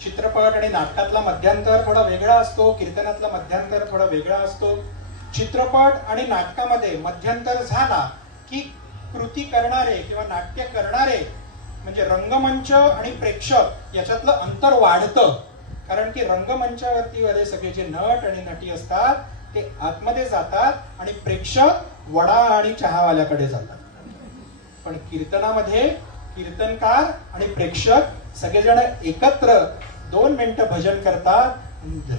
चित्रपट आणि नाटकातला मध्यांतर थोडा वेगळा असतो, कीर्तनातला मध्यांतर थोडा वेगळा असतो. चित्रपट आणि नाटकामध्ये मध्यांतर झाला की कृती करणारे किंवा नाट्य करणारे म्हणजे रंगमंच आणि प्रेक्षक याच्यातलं अंतर वाढतं. कारण की रंगमंचावरती वगैरे सगळे जे नट आणि नटी असतात ते आतमध्ये जातात आणि प्रेक्षक वडा आणि चहावाल्याकडे जातात. पण कीर्तनामध्ये कीर्तनकार आणि प्रेक्षक सगळेजण एकत्र 2 मिनिटं भजन करतात.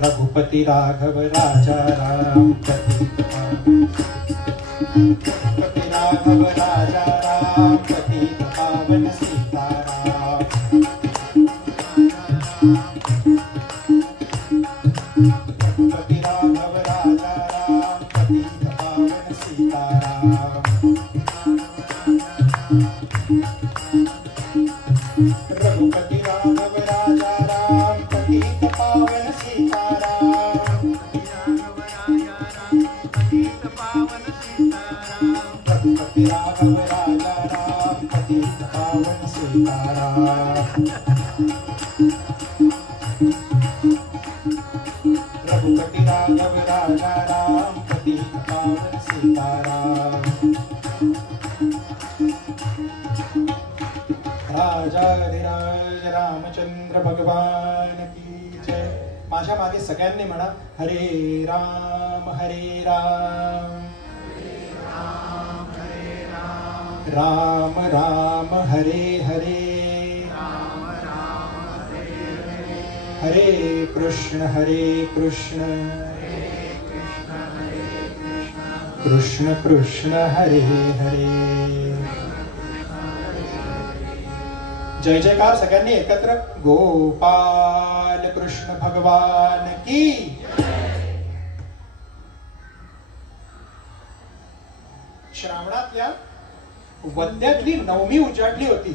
रघुपती राघव राजा राम, रघुपती राघव राजा राम, पतित पावन सीताराम. रघुपती राघव राजा राम, पतित पावन सीताराम. रघुपती राघव राजा राम, पतित पावन सीताराम. रघुपती राघव राजा राम, पतित पावन सीताराम. रघुपती राघव राजा राम, पतित पावन सीताराम. राजाधिराज रामचंद्र भगवान की जय. माझ्या मागे सगळ्यांनी म्हणा हरे राम हरे राम, राम राम हरे हरे, हरे कृष्ण कृष्ण कृष्ण हरे हरे. जय जयकार सगळ्यांनी एकत्र. गोपाल कृष्ण भगवान की. श्रावणातल्या वद्यातली नवमी उजाडली होती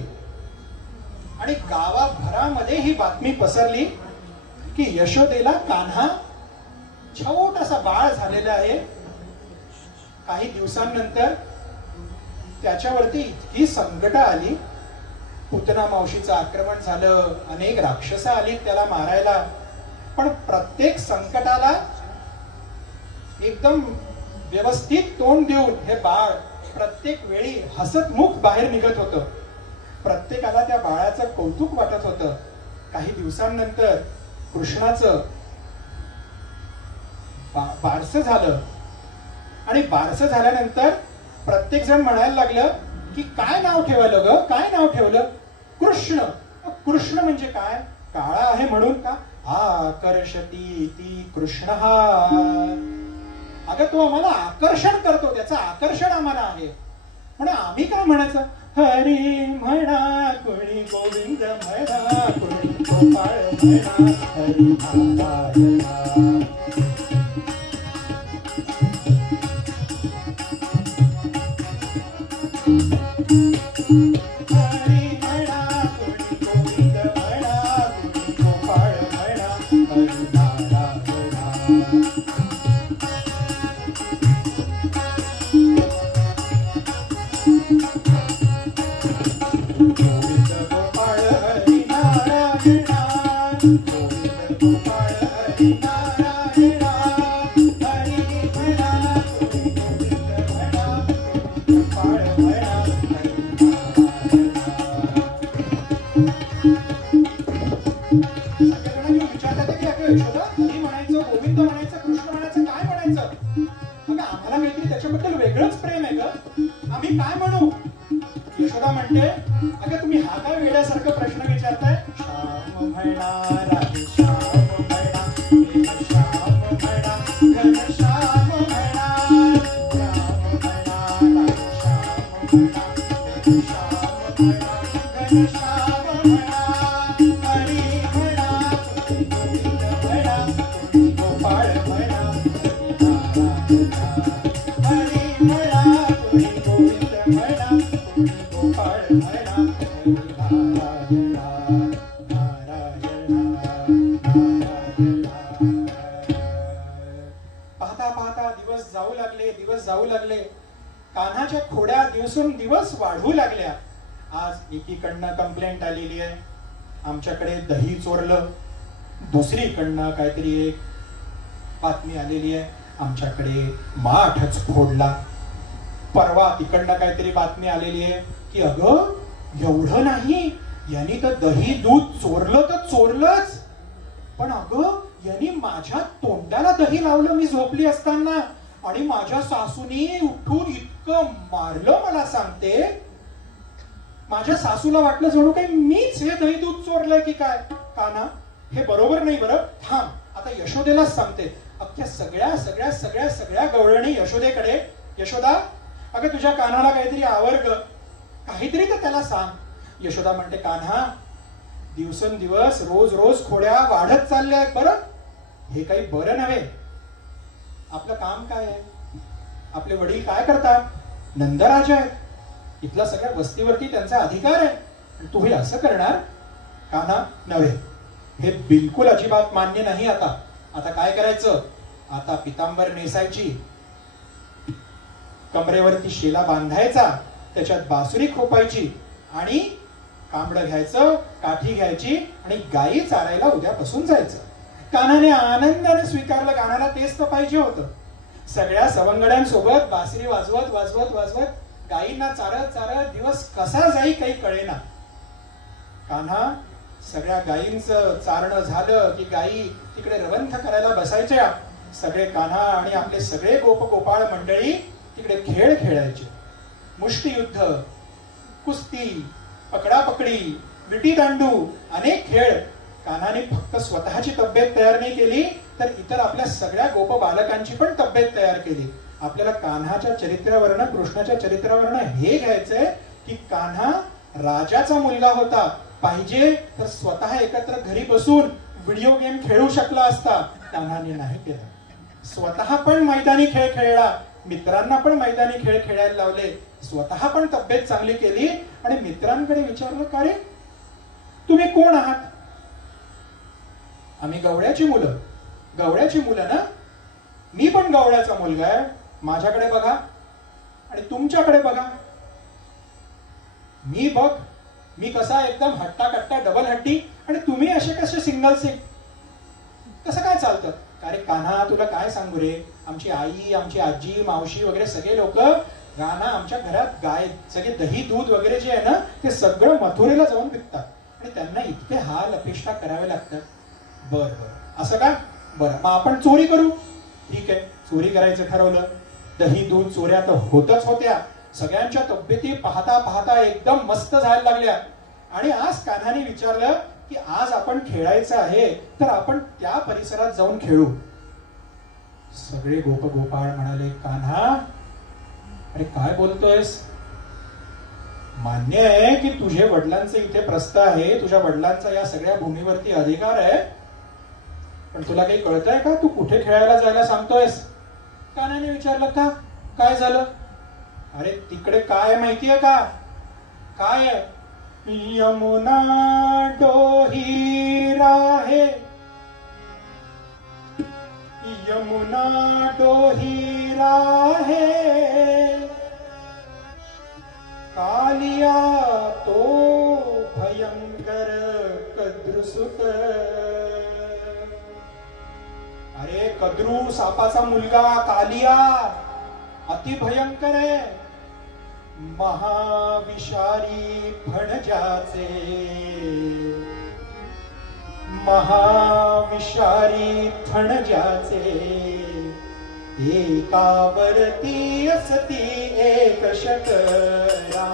आणि गावाभरामध्ये ही बातमी पसरली की यशोदेला कान्हा छोटासा बाळ झालेला आहे. काही दिवसांनंतर त्याच्यावरती इतकी संकट आली. पुतना मावशीचं आक्रमण झालं, अनेक राक्षस आली त्याला मारायला. पण प्रत्येक संकटाला एकदम व्यवस्थित तोंड देऊन हे बाळ प्रत्येक वेळी हसतमुख बाहेर निघत होतं. प्रत्येकाला त्या बाळाचं कौतुक वाटत होतं. काही दिवसांनंतर कृष्णाचं बारसं झालं आणि बारसं झाल्यानंतर प्रत्येक जण म्हणायला लागलं की काय नाव ठेवलं ग, काय नाव ठेवलं? कृष्ण. कृष्ण म्हणजे काय? काळा आहे म्हणून का? आकर्षती ती कृष्ण हा. अगं तो आम्हाला आकर्षण करतो, त्याचं आकर्षण आम्हाला आहे. म्हणून आम्ही काय म्हणायचं? हरी म्हणा कोणी, गोविंद म्हणा कोणी, गोपाळ म्हणा हरी नारायणा. कान्हाच्या खोड्या दिवस वाढू लागल्या. आज एकीकडनं कंप्लेंट आलेली आहे, आमच्याकडे दही चोरलं. दुसरीकडनं काहीतरी एक बातमी आलेली आहे, आमच्याकडे माठच फोडला. परवा तिकडनं काहीतरी बातमी आलेली आहे की अगं एवढं नाही, यांनी तर दही दूध चोरलं तर चोरलंच, पण अगं यांनी माझ्या तोंडाला दही लावलं मी झोपली असताना, आणि माझ्या सासूनी उठून इतकं मारलं मला सांगते. माझ्या सासूला वाटलं जणू काही मीच हे दही दूध चोरलंय की काय. कान्हा हे बरोबर नाही बरं, थांब आता यशोदेलाच सांगते. अख्ख्या सगळ्या गवळणी यशोदेकडे. यशोदा अगं तुझ्या कान्हाला काहीतरी आवड, काहीतरी तर त्याला सांग. यशोदा म्हणते कान्हा दिवसेंदिवस रोज खोड्या वाढत चालल्या आहेत बरं, हे काही बरं नव्हे. आपलं काम काय आहे? आपले वडील काय करतात? नंदराजा आहेत, इथल्या सगळ्या वस्तीवरती त्यांचा अधिकार आहे. तू हे असं करणार? कान्हा नव्हे, हे बिलकुल अजिबात मान्य नाही. आता काय करायचं? आता पितांबर नेसायची, कमरेवरती शेला बांधायचा, त्याच्यात बासुरी खोपायची आणि कांबडं घ्यायचं, काठी घ्यायची आणि गायी चारायला उद्यापासून जायचं. कान्हाने आनंदाने स्वीकारलं. कान्हाला तेच तर पाहिजे होतं. सगळ्या सवंगड्यांसोबत बासरी वाजवत गायींना चारत दिवस कसा जाई काही कळेना. कान्हा सगळ्या गायींचं चारणं झालं की गायी तिकडे रवंथ करायला बसायच्या. सगळे कान्हा आणि आपले सगळे गोपाळ मंडळी तिकडे खेळ खेळायचे. मुष्टियुद्ध, कुस्ती, पकडापकडी, विटी दांडू, अनेक खेळ कान्हाने फक्त स्वतःची तब्येत तयार नाही केली, तर इतर आपल्या सगळ्या गोप बालकांची पण तब्येत तयार केली. आपल्याला कान्हाच्या चरित्रावरनं, कृष्णाच्या चरित्रावरनं हे घ्यायचंय की कान्हा राजाचा मुलगा होता. पाहिजे तर स्वतः एकत्र घरी बसून व्हिडिओ गेम खेळू शकला असता. कान्हाने नाही केलं. स्वतः पण मैदानी खेळ खेळला, मित्रांना पण मैदानी खेळ खेळायला लावले, स्वतः पण तब्येत चांगली केली आणि मित्रांकडे विचारलं, का रे तुम्ही कोण आहात? आम्ही गवळ्याची मुलं. गवळ्याची मुलं ना? मी पण गवळ्याचा मुलगा आहे. माझ्याकडे बघा आणि तुमच्याकडे बघा. मी बघ, मी कसा एकदम हट्टा कट्टा डबल हट्टी आणि तुम्ही असे कसे सिंगल सिंग? कसं काय चालतं? अरे कान्हा, तुला काय सांगू रे, आमची आई, आमची आजी, मावशी वगैरे सगळे लोक कान्हा आमच्या घरात गाय, सगळे दही दूध वगैरे जे आहे ना, ते सगळं मथुरेला जाऊन विकतात आणि त्यांना इतके हाल अपेक्षा करावे लागतात. बर बर, असं का? बरं, मग आपण चोरी करू. ठीक आहे, चोरी करायचं ठरवलं. दही दूध चोऱ्या तर होतच होत्या. सगळ्यांच्या तब्येती पाहता पाहता एकदम मस्त जायला लागल्या. आणि आज कान्हाने विचारलं की आज आपण खेळायचं आहे तर आपण त्या परिसरात जाऊन खेळू. सगळे गोपाळ म्हणाले, कान्हा अरे काय बोलतोयस? मान्य आहे की तुझे वडिलांचे इथे प्रस्थ आहे, तुझ्या वडिलांचा या सगळ्या भूमीवरती अधिकार आहे, पण तुला काही कळतंय का? तू कुठे खेळायला जायला सांगतोयस? कान्हाने विचारलं, का काय झालं? अरे तिकडे काय माहितीये का? काय आहे? यमुना डोही राहे, यमुना डोही राहे, कालिया तो भयंकर कद्रुसुत. अरे कद्रू सापाचा मुलगा कालिया अति भयंकर आहे. महाविषारी फणजाचे, महाविषारी फणजाचे, एकावरती असती एक शकरा.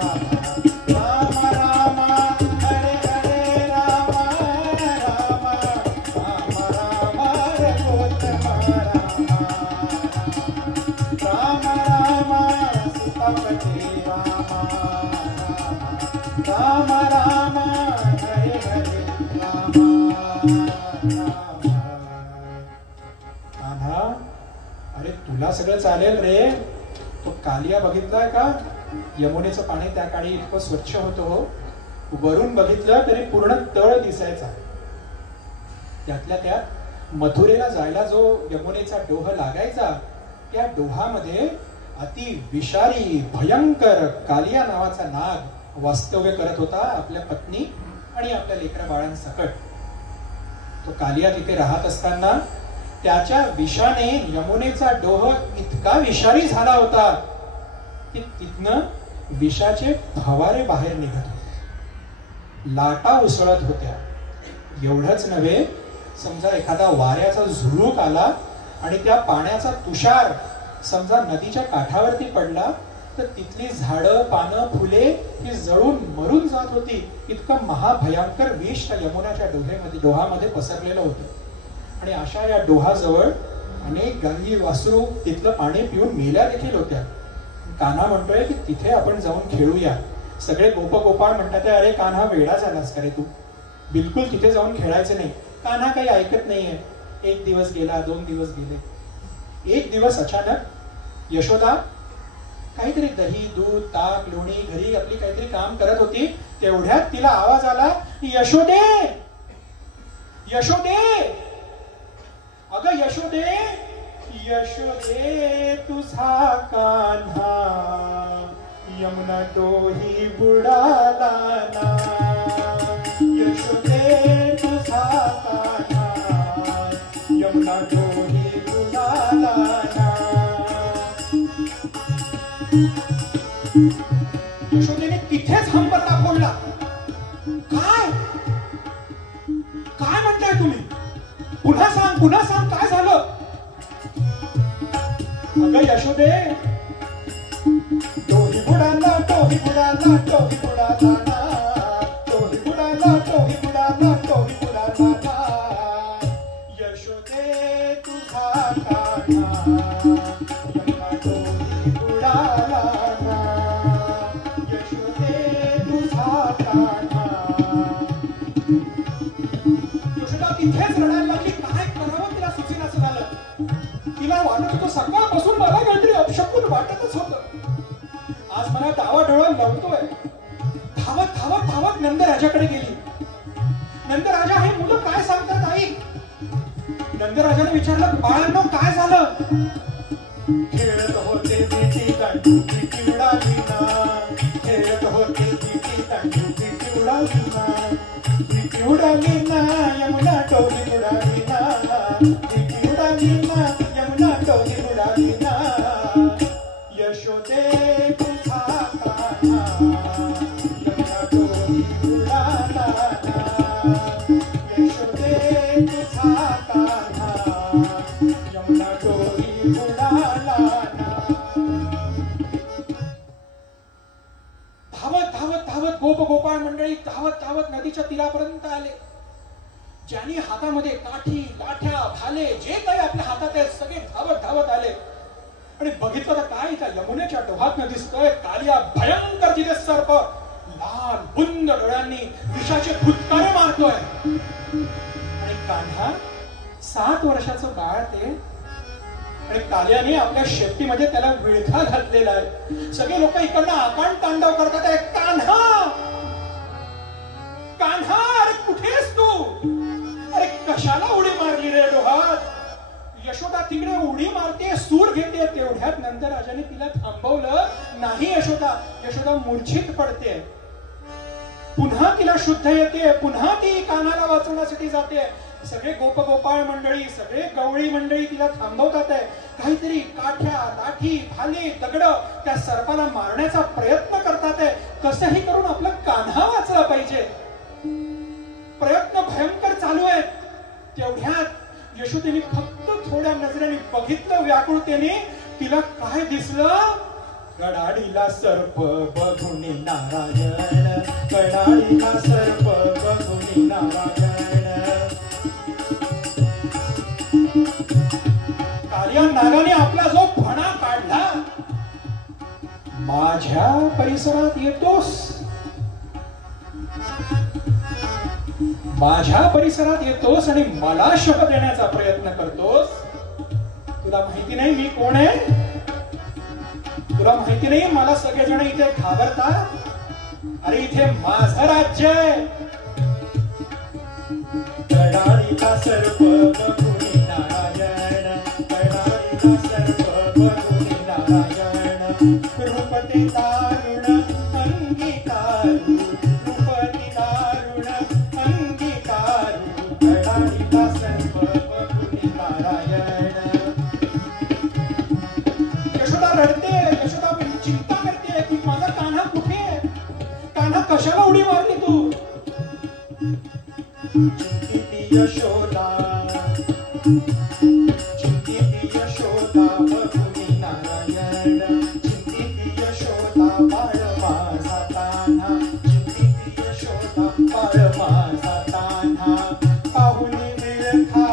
राम राम हरे हरे राम राम राम राम रघुत्तम राम राम सीतापती राम राम हरे हरे राम राम. कान्हा, अरे तुला सगळं चालेल रे. तो कालिया बघितलाय का? यमुनेचं पाणी त्या काळी इतकं स्वच्छ होतं, वरून बघितलं तरी पूर्ण तळ दिसायचा. त्यातल्या त्यात मथुरेला जायला जो यमुनेचा डोह लागायचा, त्या डोहामध्ये अति विषारी भयंकर कालिया नावाचा नाग वास्तव्य करत होता, आपल्या पत्नी आणि आपल्या लेकरा बाळांसकट. तो कालिया तिथे राहत असताना त्याच्या विषाने यमुनेचा डोह इतका विषारी झाला होता की तिथनं विषाचे फवारे बाहेर निघत होते, लाटा उसळत होत्या. एवढंच नव्हे, समजा एखादा वाऱ्याचा झुळूक आला आणि त्या पाण्याचा तुषार समजा नदीच्या काठावरती पडला तर तिथली झाडं, पानं, फुले ही जळून मरून जात होती. इतकं महाभयंकर विष त्या यमुनाच्या डोहामध्ये पसरलेलं होतं. आणि अशा या डोहाजवळ अनेक गाई वासरू तिथलं पाणी पिऊन मेल्या देखील होत्या. कान्हा म्हणतोय की तिथे आपण जाऊन खेळूया. सगळे गोपाळ म्हणतात, अरे कान्हा वेडा झालास का रे तू? बिलकुल तिथे जाऊन खेळायचं नाही. कान्हा काही ऐकत नाहीये. एक दिवस गेला, 2 दिवस गेले. एक दिवस अचानक यशोदा काहीतरी दही दूध ताक लोणी घरी आपली काहीतरी काम करत होती. तेवढ्यात तिला आवाज आला, यशोदे यशोदे, अगं यशोदे, यशोदे तुझा कान्हा यमुना डोही बुडाला ना. यशोदे तुझा कान्हा यमुना डोही बुडाला ना. यशोदेने तिथेच हंबरला फोडला. काय काय म्हणताय तुम्ही? पुन्हा सांग काय झालं? अगं यशोदे, डोही बुडाला, डोही बुडाला, डोही बुडाला ना, डोही बुडाला, डोही बुडाला, डोही बुडाला ना. कान्हा यमुना डोली बुडाला ना यशोदे तुझा कान्हा. यशोदा तिथेच रडायला लागली. काय करावं तिला सुचेनासं झालं. तिला वाटत होतं सकाळपासून मला काहीतरी अपशकुन वाटतच होतं. आज मला डावाडोळा लवतोय. धावत धावत धावत नंदराजाकडे गेली. नंदराजा हे मुलं काय सांगतात आई? नंदराजाने विचारलं, बाळांनो काय झालं? खेळत होते भीती दांडू भीती उडाली ना. खेळत होते भीती दांडू भीती उडाली ना. भीती उडाली ना यमुना डोली उडाली ना. भीती उडाली ना यमुना डोली उडाली ना. यशोदे तुझा कान्हा यमुना डोली उडाला ना. यशोदे तुझा कान्हा यमुना डोली उडाला ना. धावत धावत धावत गोपाळ मंडळी धावत धावत नदीच्या तीरापर्यंत आले. ज्यांनी हातामध्ये काठी लाठ्या भाले जे काही आपल्या हातात आहेत सगळे धावत धावत आले आणि बघितलं तर काय त्या यमुनेच्या डोहातनं दिसतोय कालिया भयंकर तिथे सर्प लाल बुंद डोळ्यांनी विषाचे फुटकारे मारतोय. आणि कान्हा 7 वर्षाचं बाळ ते आणि कालियाने आपल्या शेपटीमध्ये त्याला विळखा घातलेला आहे. सगळे लोक इकडनं आकांड तांडव करतात आहे. कान्हा कान्हा अरे कुठेस तू? अरे कशाला उडी मारली रे डोहात? यशोदा तिकडे उडी मारते सूर घेते. तेवढ्यात नंदराजाने तिला थांबवलं नाही. यशोदा मूर्छित पडते. पुन्हा तिला शुद्ध येते. पुन्हा ती कान्हाला वाचवण्यासाठी जाते. सगळे गोपाळ मंडळी सगळे गवळी मंडळी तिला थांबवतात आहे. काहीतरी काठ्या लाठी भाले दगड त्या सर्पाला मारण्याचा प्रयत्न करतात आहे. कसंही करून आपला कान्हा वाचला पाहिजे. प्रयत्न भयंकर चालू आहेत. तेवढ्यात यशोदेने फक्त थोड्या नजरेने बघितलं व्याकुळतेने. तिला काय दिसलं? कडाडीला सर्प बघून नारायण. कडाडीला सर्प बघून नारायण. कालिया नागाने आपला जो फणा काढला. माझ्या परिसरात येतोस. माझ्या परिसरात येतोस आणि मला शह देण्याचा प्रयत्न करतोस. तुला माहिती नाही मी कोण आहे? तुला माहिती नाही मला सगळेजण इथे घाबरतात? अरे इथे माझं राज्य आहे. कडाडीला सर्प बघून नारायण. कडाडीला सर्प बघून नारायण. रूपते दारुण अंगीकारू. रूपते दारुण अंगीकारू. कडाडीला सर्प बघून नारायण. यशोदा रडते. यशोदा चिंता करते की माझा कान्हा कुठे आहे? कान्हा कशाला उडी मारली तू? चिंतिती यशोदा. चिंतिती यशोदा बघून नारायण. चिंतिती यशोदा बाळ माझा कान्हा. चिंतिती यशोदा बाळ माझा कान्हा. पाहुणी विळखा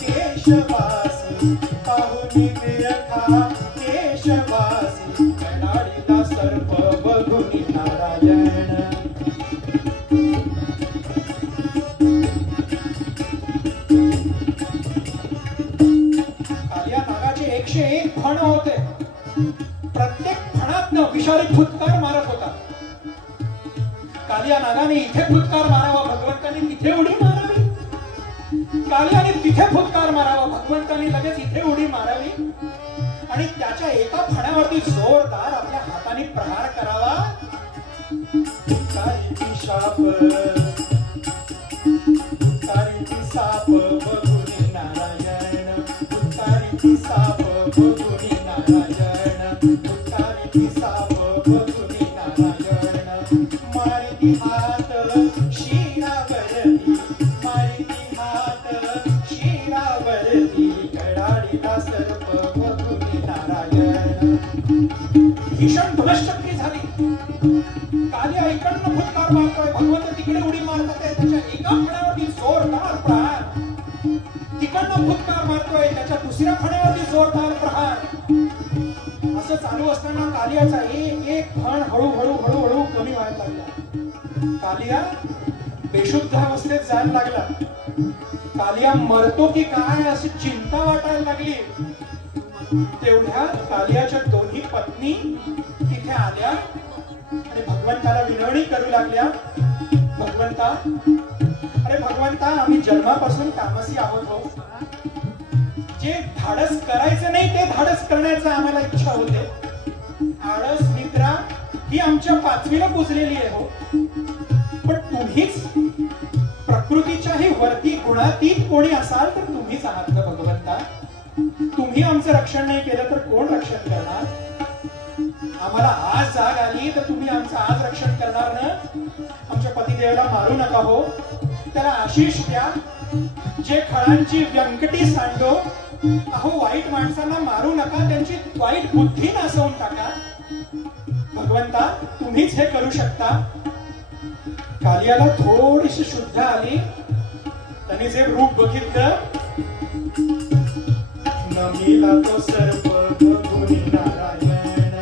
केशवासी. पाहुणी विळखा केशवासी. कडाडीला सर्प बघून नारायण. कालिया नागाचे 101 फण होते. प्रत्येक फणातनं विषारी फुटकार मारत होता. कालिया नागाने इथे फुटकार मारावा भगवंतांनी तिथे उडी मारावी. कालियाने तिथे फुटकार मारावा भगवंतांनी लगेच इथे उडी मारावी. आणि त्याच्या एका फण्यावरती जोरदार आपल्या हाताने प्रहार करावा. फुटकारीची शाप. फुटकारीची साप बघून नारायण. फुटकारीची साप बघून नारायण. फुटकारीची साप बघून नारायण. मारिती हात शिरावरती. मारिती हात शिरावरती. कडाडीला सर्प बघून नारायण. भीषण भ्रष्टक्रिया झाली. कालिया इकडनं फुटकार मारतोय. भगवंत तिकडे उडी मारतात. त्याच्या एका फण्यावरती जोरदार प्रहार. तिकडनं फुटकार मारतोय. मारतोय, त्याच्या दुसऱ्या फण्यावरती जोरदार प्रहार. असं चालू असताना कालियाचा एक एक फण हळूहळू हळूहळू कमी व्हायला लागला. कालिया बेशुद्ध अवस्थेत जायला लागला. कालिया मरतो की काय अशी चिंता वाटायला लागली. तेवढ्या कालियाच्या दोन्ही पत्नी तिथे आल्या आणि भगवंताला विनवणी करू लागल्या. भगवंता, अरे भगवंता, आम्ही जन्मापासून तामसी आहोत हो. जे धाडस करायचं नाही ते धाडस करण्याचं आम्हाला इच्छा होते. आळस निद्रा ही आमच्या पाचवीला पुजलेली आहे हो. पण तुम्हीच प्रकृतीच्याही वरती गुणातीत कोणी असाल तर तुम्हीच आहात ना भगवंता. तुम्ही आमचं रक्षण नाही केलं तर कोण रक्षण करणार? आम्हाला आज जाग आली तर तुम्ही आमचं आज रक्षण करणार ना. आमच्या पतिदेवाला मारू नका हो, त्याला आशीष द्या. जे खळांची व्यंकटी सांडो, अहो वाईट माणसांना मारू नका, त्यांची वाईट बुद्धी नासवून टाका. भगवंता, तुम्हीच हे करू शकता. कालियाला थोडीशी शुद्ध आली. त्यांनी जे रूप बघितलं, नमीला तो सर्प बघुनी नारायण,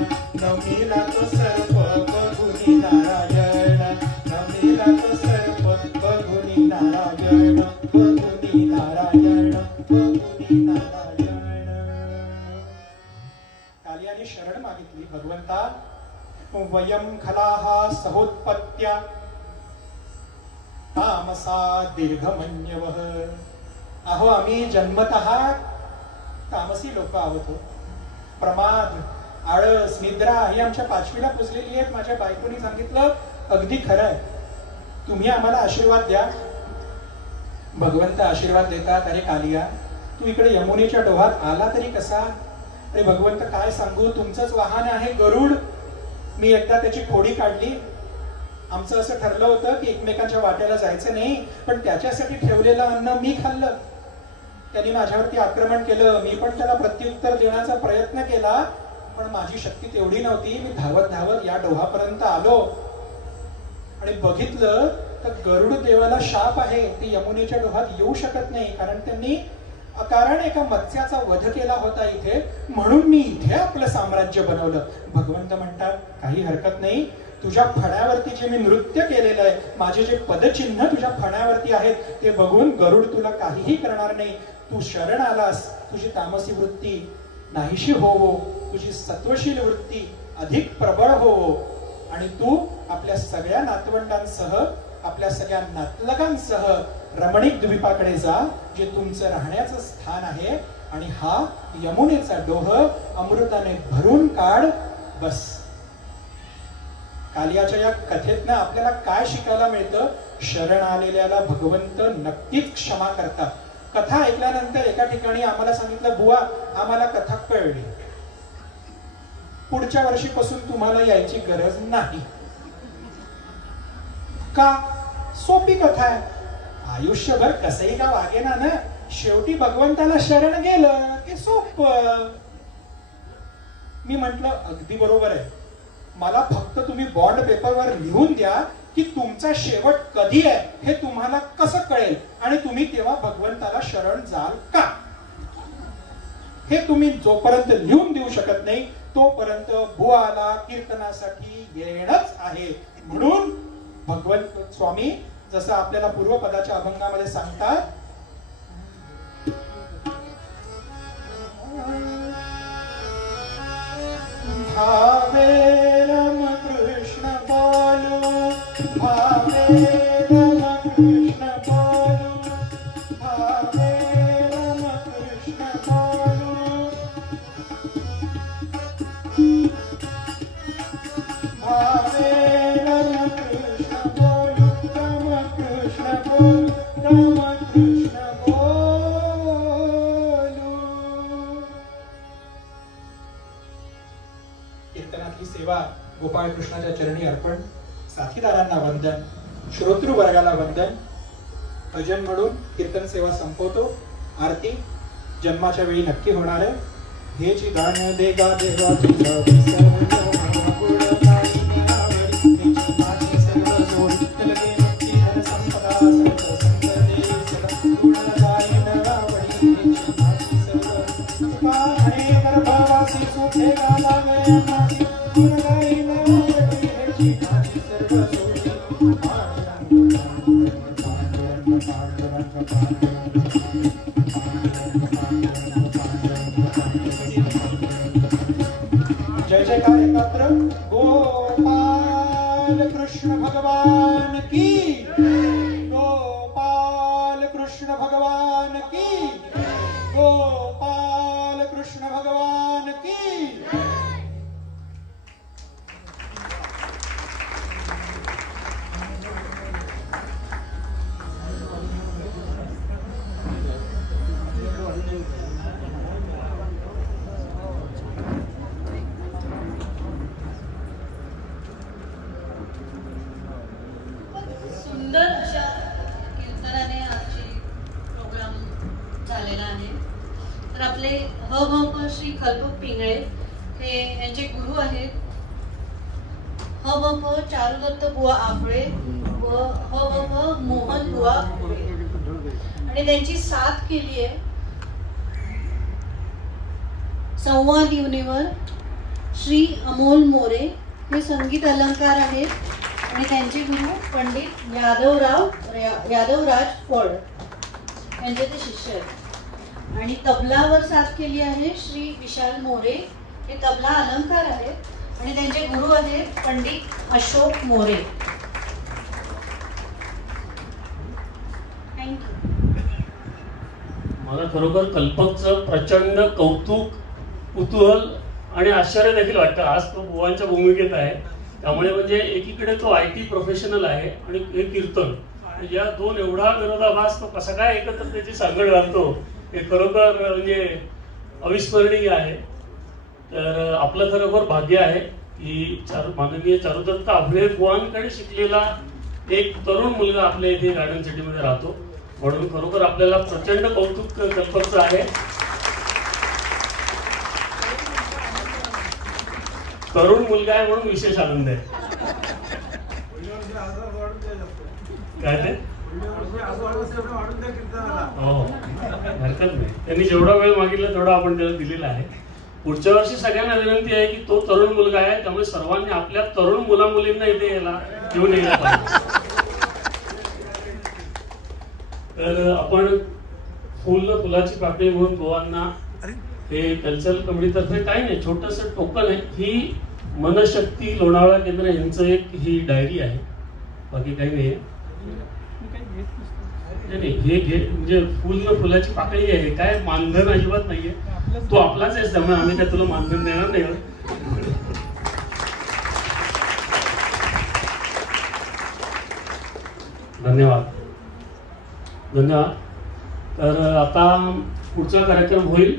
नमीला तो सर्प बघुनी नारायण, नमीला तो सर्प बघुनी नारायण, बघुनी नारायण, बघुनी नारायण. कालियाने शरण मागितली. भगवंता, वयम खलाहा सहोत्पत्त्या तामसा दीर्घमन्यवः. अहो आम्ही जन्मतः तामसी लोक आहोत. प्रमाद, आळस, निद्रा ही आमच्या पाचवीला पुजलेली आहेत. माझ्या बायकोनी सांगितलं, अगदी खरं आहे. तुम्ही आम्हाला आशीर्वाद द्या. भगवंत आशीर्वाद देतात. अरे कालिया, तू इकडे यमुनेच्या डोहात आला तरी कसा? अरे भगवंत, काय सांगू, तुमचंच वाहन आहे गरुड. मी एकदा त्याची खोडी काढली. आमचं असं ठरलं होतं की एकमेकांच्या वाट्याला जायचं नाही, पण त्याच्यासाठी ठेवलेलं अन्न मी खाल्लं. त्यांनी माझ्यावरती आक्रमण केलं. मी पण त्याला प्रत्युत्तर देण्याचा प्रयत्न केला, पण माझी शक्ती तेवढी नव्हती. मी धावत धावत या डोहापर्यंत आलो आणि बघितलं तर गरुड देवाला शाप आहे. ते यमुनेच्या डोहात येऊ शकत नाही, कारण त्यांनी अकारण एका मत्स्याचा वध केला होता इथे. म्हणून मी इथे आपलं साम्राज्य बनवलं. भगवंत म्हणतात, काही हरकत नाही. तुझ्या फण्यावरती जे मी नृत्य केलेलं आहे, माझे जे पदचिन्ह तुझ्या फण्यावरती आहेत, ते बघून गरुड तुला काहीही करणार नाही. तू शरण आलास, तुझी तामसी वृत्ती नाहीशी होवो, तुझी सत्वशील वृत्ती अधिक प्रबळ होवो, आणि तू आपल्या सगळ्या नातवंडांसह, आपल्या सगळ्या नातलगांसह रमणीक द्वीपाकडे जा, जे तुमचं राहण्याचं स्थान आहे. आणि हा यमुनेचा डोह अमृताने भरून काढ. बस. कालियाच्या या कथेतनं आपल्याला काय शिकायला मिळतं? शरण आलेल्याला भगवंत नक्कीच क्षमा करतात. कथा ऐकल्यानंतर एका ठिकाणी आम्हाला सांगितलं, बुवा आम्हाला कथा कळली, पुढच्या वर्षीपासून तुम्हाला यायची गरज नाही. का? सोपी कथा आहे. आयुष्यभर कसंही का वागेना ना, शेवटी भगवंताला शरण गेलं की सोपं. मी म्हंटल, अगदी बरोबर आहे. मला फक्त तुम्ही बॉन्ड पेपरवर लिहून द्या की तुमचा शेवट कधी आहे, हे तुम्हाला कसं कळेल, आणि तुम्ही तेव्हा भगवंताला शरण जाल का. हे तुम्ही जोपर्यंत लिहून देऊ शकत नाही, तोपर्यंत बुवाला कीर्तनासाठी येणंच आहे. म्हणून भगवंत स्वामी जसं आपल्याला पूर्वपदाच्या अभंगामध्ये सांगतात, भावे रम कृष्ण बोलू, भावे रम कृष्ण बोलू, भावे रम कृष्ण बोलू, भावे रम कृष्ण बोलू, रम कृष्ण बोलू, रम कृष्ण बोलू. कीर्तनातली सेवा गोपाळ कृष्णाच्या चरणी अर्पण. साथीदारांना वंदन, श्रोतृ वर्गाला वंदन. भजन म्हणून कीर्तन सेवा संपवतो. आरती जन्माच्या वेळी नक्की होणार आहे. हे जी गाणं देगा देवा तुझा संपदा आणि गर्भवासी सुखे लागे माझी गुणगाई नवरी हेची माझी सर्व सोयी जय जयकार एकत्र गोपाल कृष्ण भगवान की, गोपाल कृष्ण भगवान की, गोपाल कृष्ण भगवान की। सुंदर अशा कीर्तनाने आजची प्रोग्राम झालेला आहे। तर आपले ह.भ.प. श्री खलपक पिंगळे हे यांचे गुरु आहेत ह.भ.प. चारुदत्त बुवा आपळे व ह.भ.प. मोहन बुवा आपळे, आणि त्यांची साथ केली आहे संवाद युनिवर श्री अमोल मोरे हे संगीत अलंकार आहेत, आणि त्यांचे गुरु पंडित यादवराज फळ यांचे ते शिष्य आहेत। आणि तबलावर साथ केली आहे श्री विशाल मोरे हे तबला अलंकार आहेत, आणि त्यांचे गुरु आहेत पंडित अशोक मोरे। थँक्यू। मला खरोखर कल्पकचं प्रचंड कौतुक, कुतूहल आणि आश्चर्य देखील वाटतं। आज तो बुवांच्या भूमिकेत आहे, त्यामुळे म्हणजे एकीकडे तो IT प्रोफेशनल आहे आणि एक कीर्तन, या दोन एवढा विरोधाभास तो कसा काय एकत्र त्याची सांगड घालतो हे खरोखर म्हणजे अविस्मरणीय आहे। तर आपलं खरोखर भाग्य आहे की माननीय चारुदत्त आपले बुवांकडे शिकलेला एक तरुण मुलगा आपल्या इथे गार्डन सिटीमध्ये राहतो, म्हणून खरोखर आपल्याला प्रचंड कौतुक कल्पकचं आहे। तरुण मुलगा आहे म्हणून विशेष आनंद आहे। काय ते हो हरकत नाही, त्यांनी जेवढा वेळ मागितला तेवढा आपण त्याला दिलेला आहे। पुढच्या वर्षी सगळ्यांना विनंती आहे की तो तरुण मुलगा आहे, त्यामुळे सर्वांनी आपल्या तरुण मुला मुलींना इथे यायला घेऊन यायला पाहिजे। तर आपण फुलाची पाकळी म्हणून गोवांना हे कल्चरल कमिटीतर्फे काही नाही, छोटंसं टोकन आहे। ही मनशक्ती लोणावळा केंद्र यांचं एक ही डायरी आहे, बाकी काही नाही। हे घे म्हणजे फुलाची पाकळी आहे, काय मानधन अजिबात नाहीये, तू आपलाच आहेस त्यामुळे आम्ही काय तुला मानधन देणार नाही। धन्यवाद धन्यवाद। तर आता पुढचा कार्यक्रम होईल,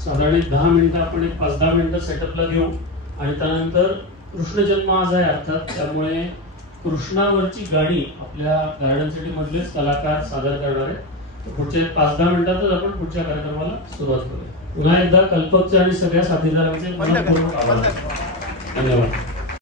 साधारण 10 मिनिटं आपण एक 5-10 मिनिटं सेटअपला घेऊ, आणि त्यानंतर कृष्ण जन्म आज आहे अर्थात, त्यामुळे कृष्णावरची गाणी आपल्या गार्डन सिटी मधलेच कलाकार सादर करणार आहेत। पुढच्या 5-10 मिनिटातच आपण पुढच्या कार्यक्रमाला सुरुवात करूया। पुन्हा एकदा कल्पकचे आणि सगळ्या साथीदारांचे मनपूर्वक आभार। धन्यवाद।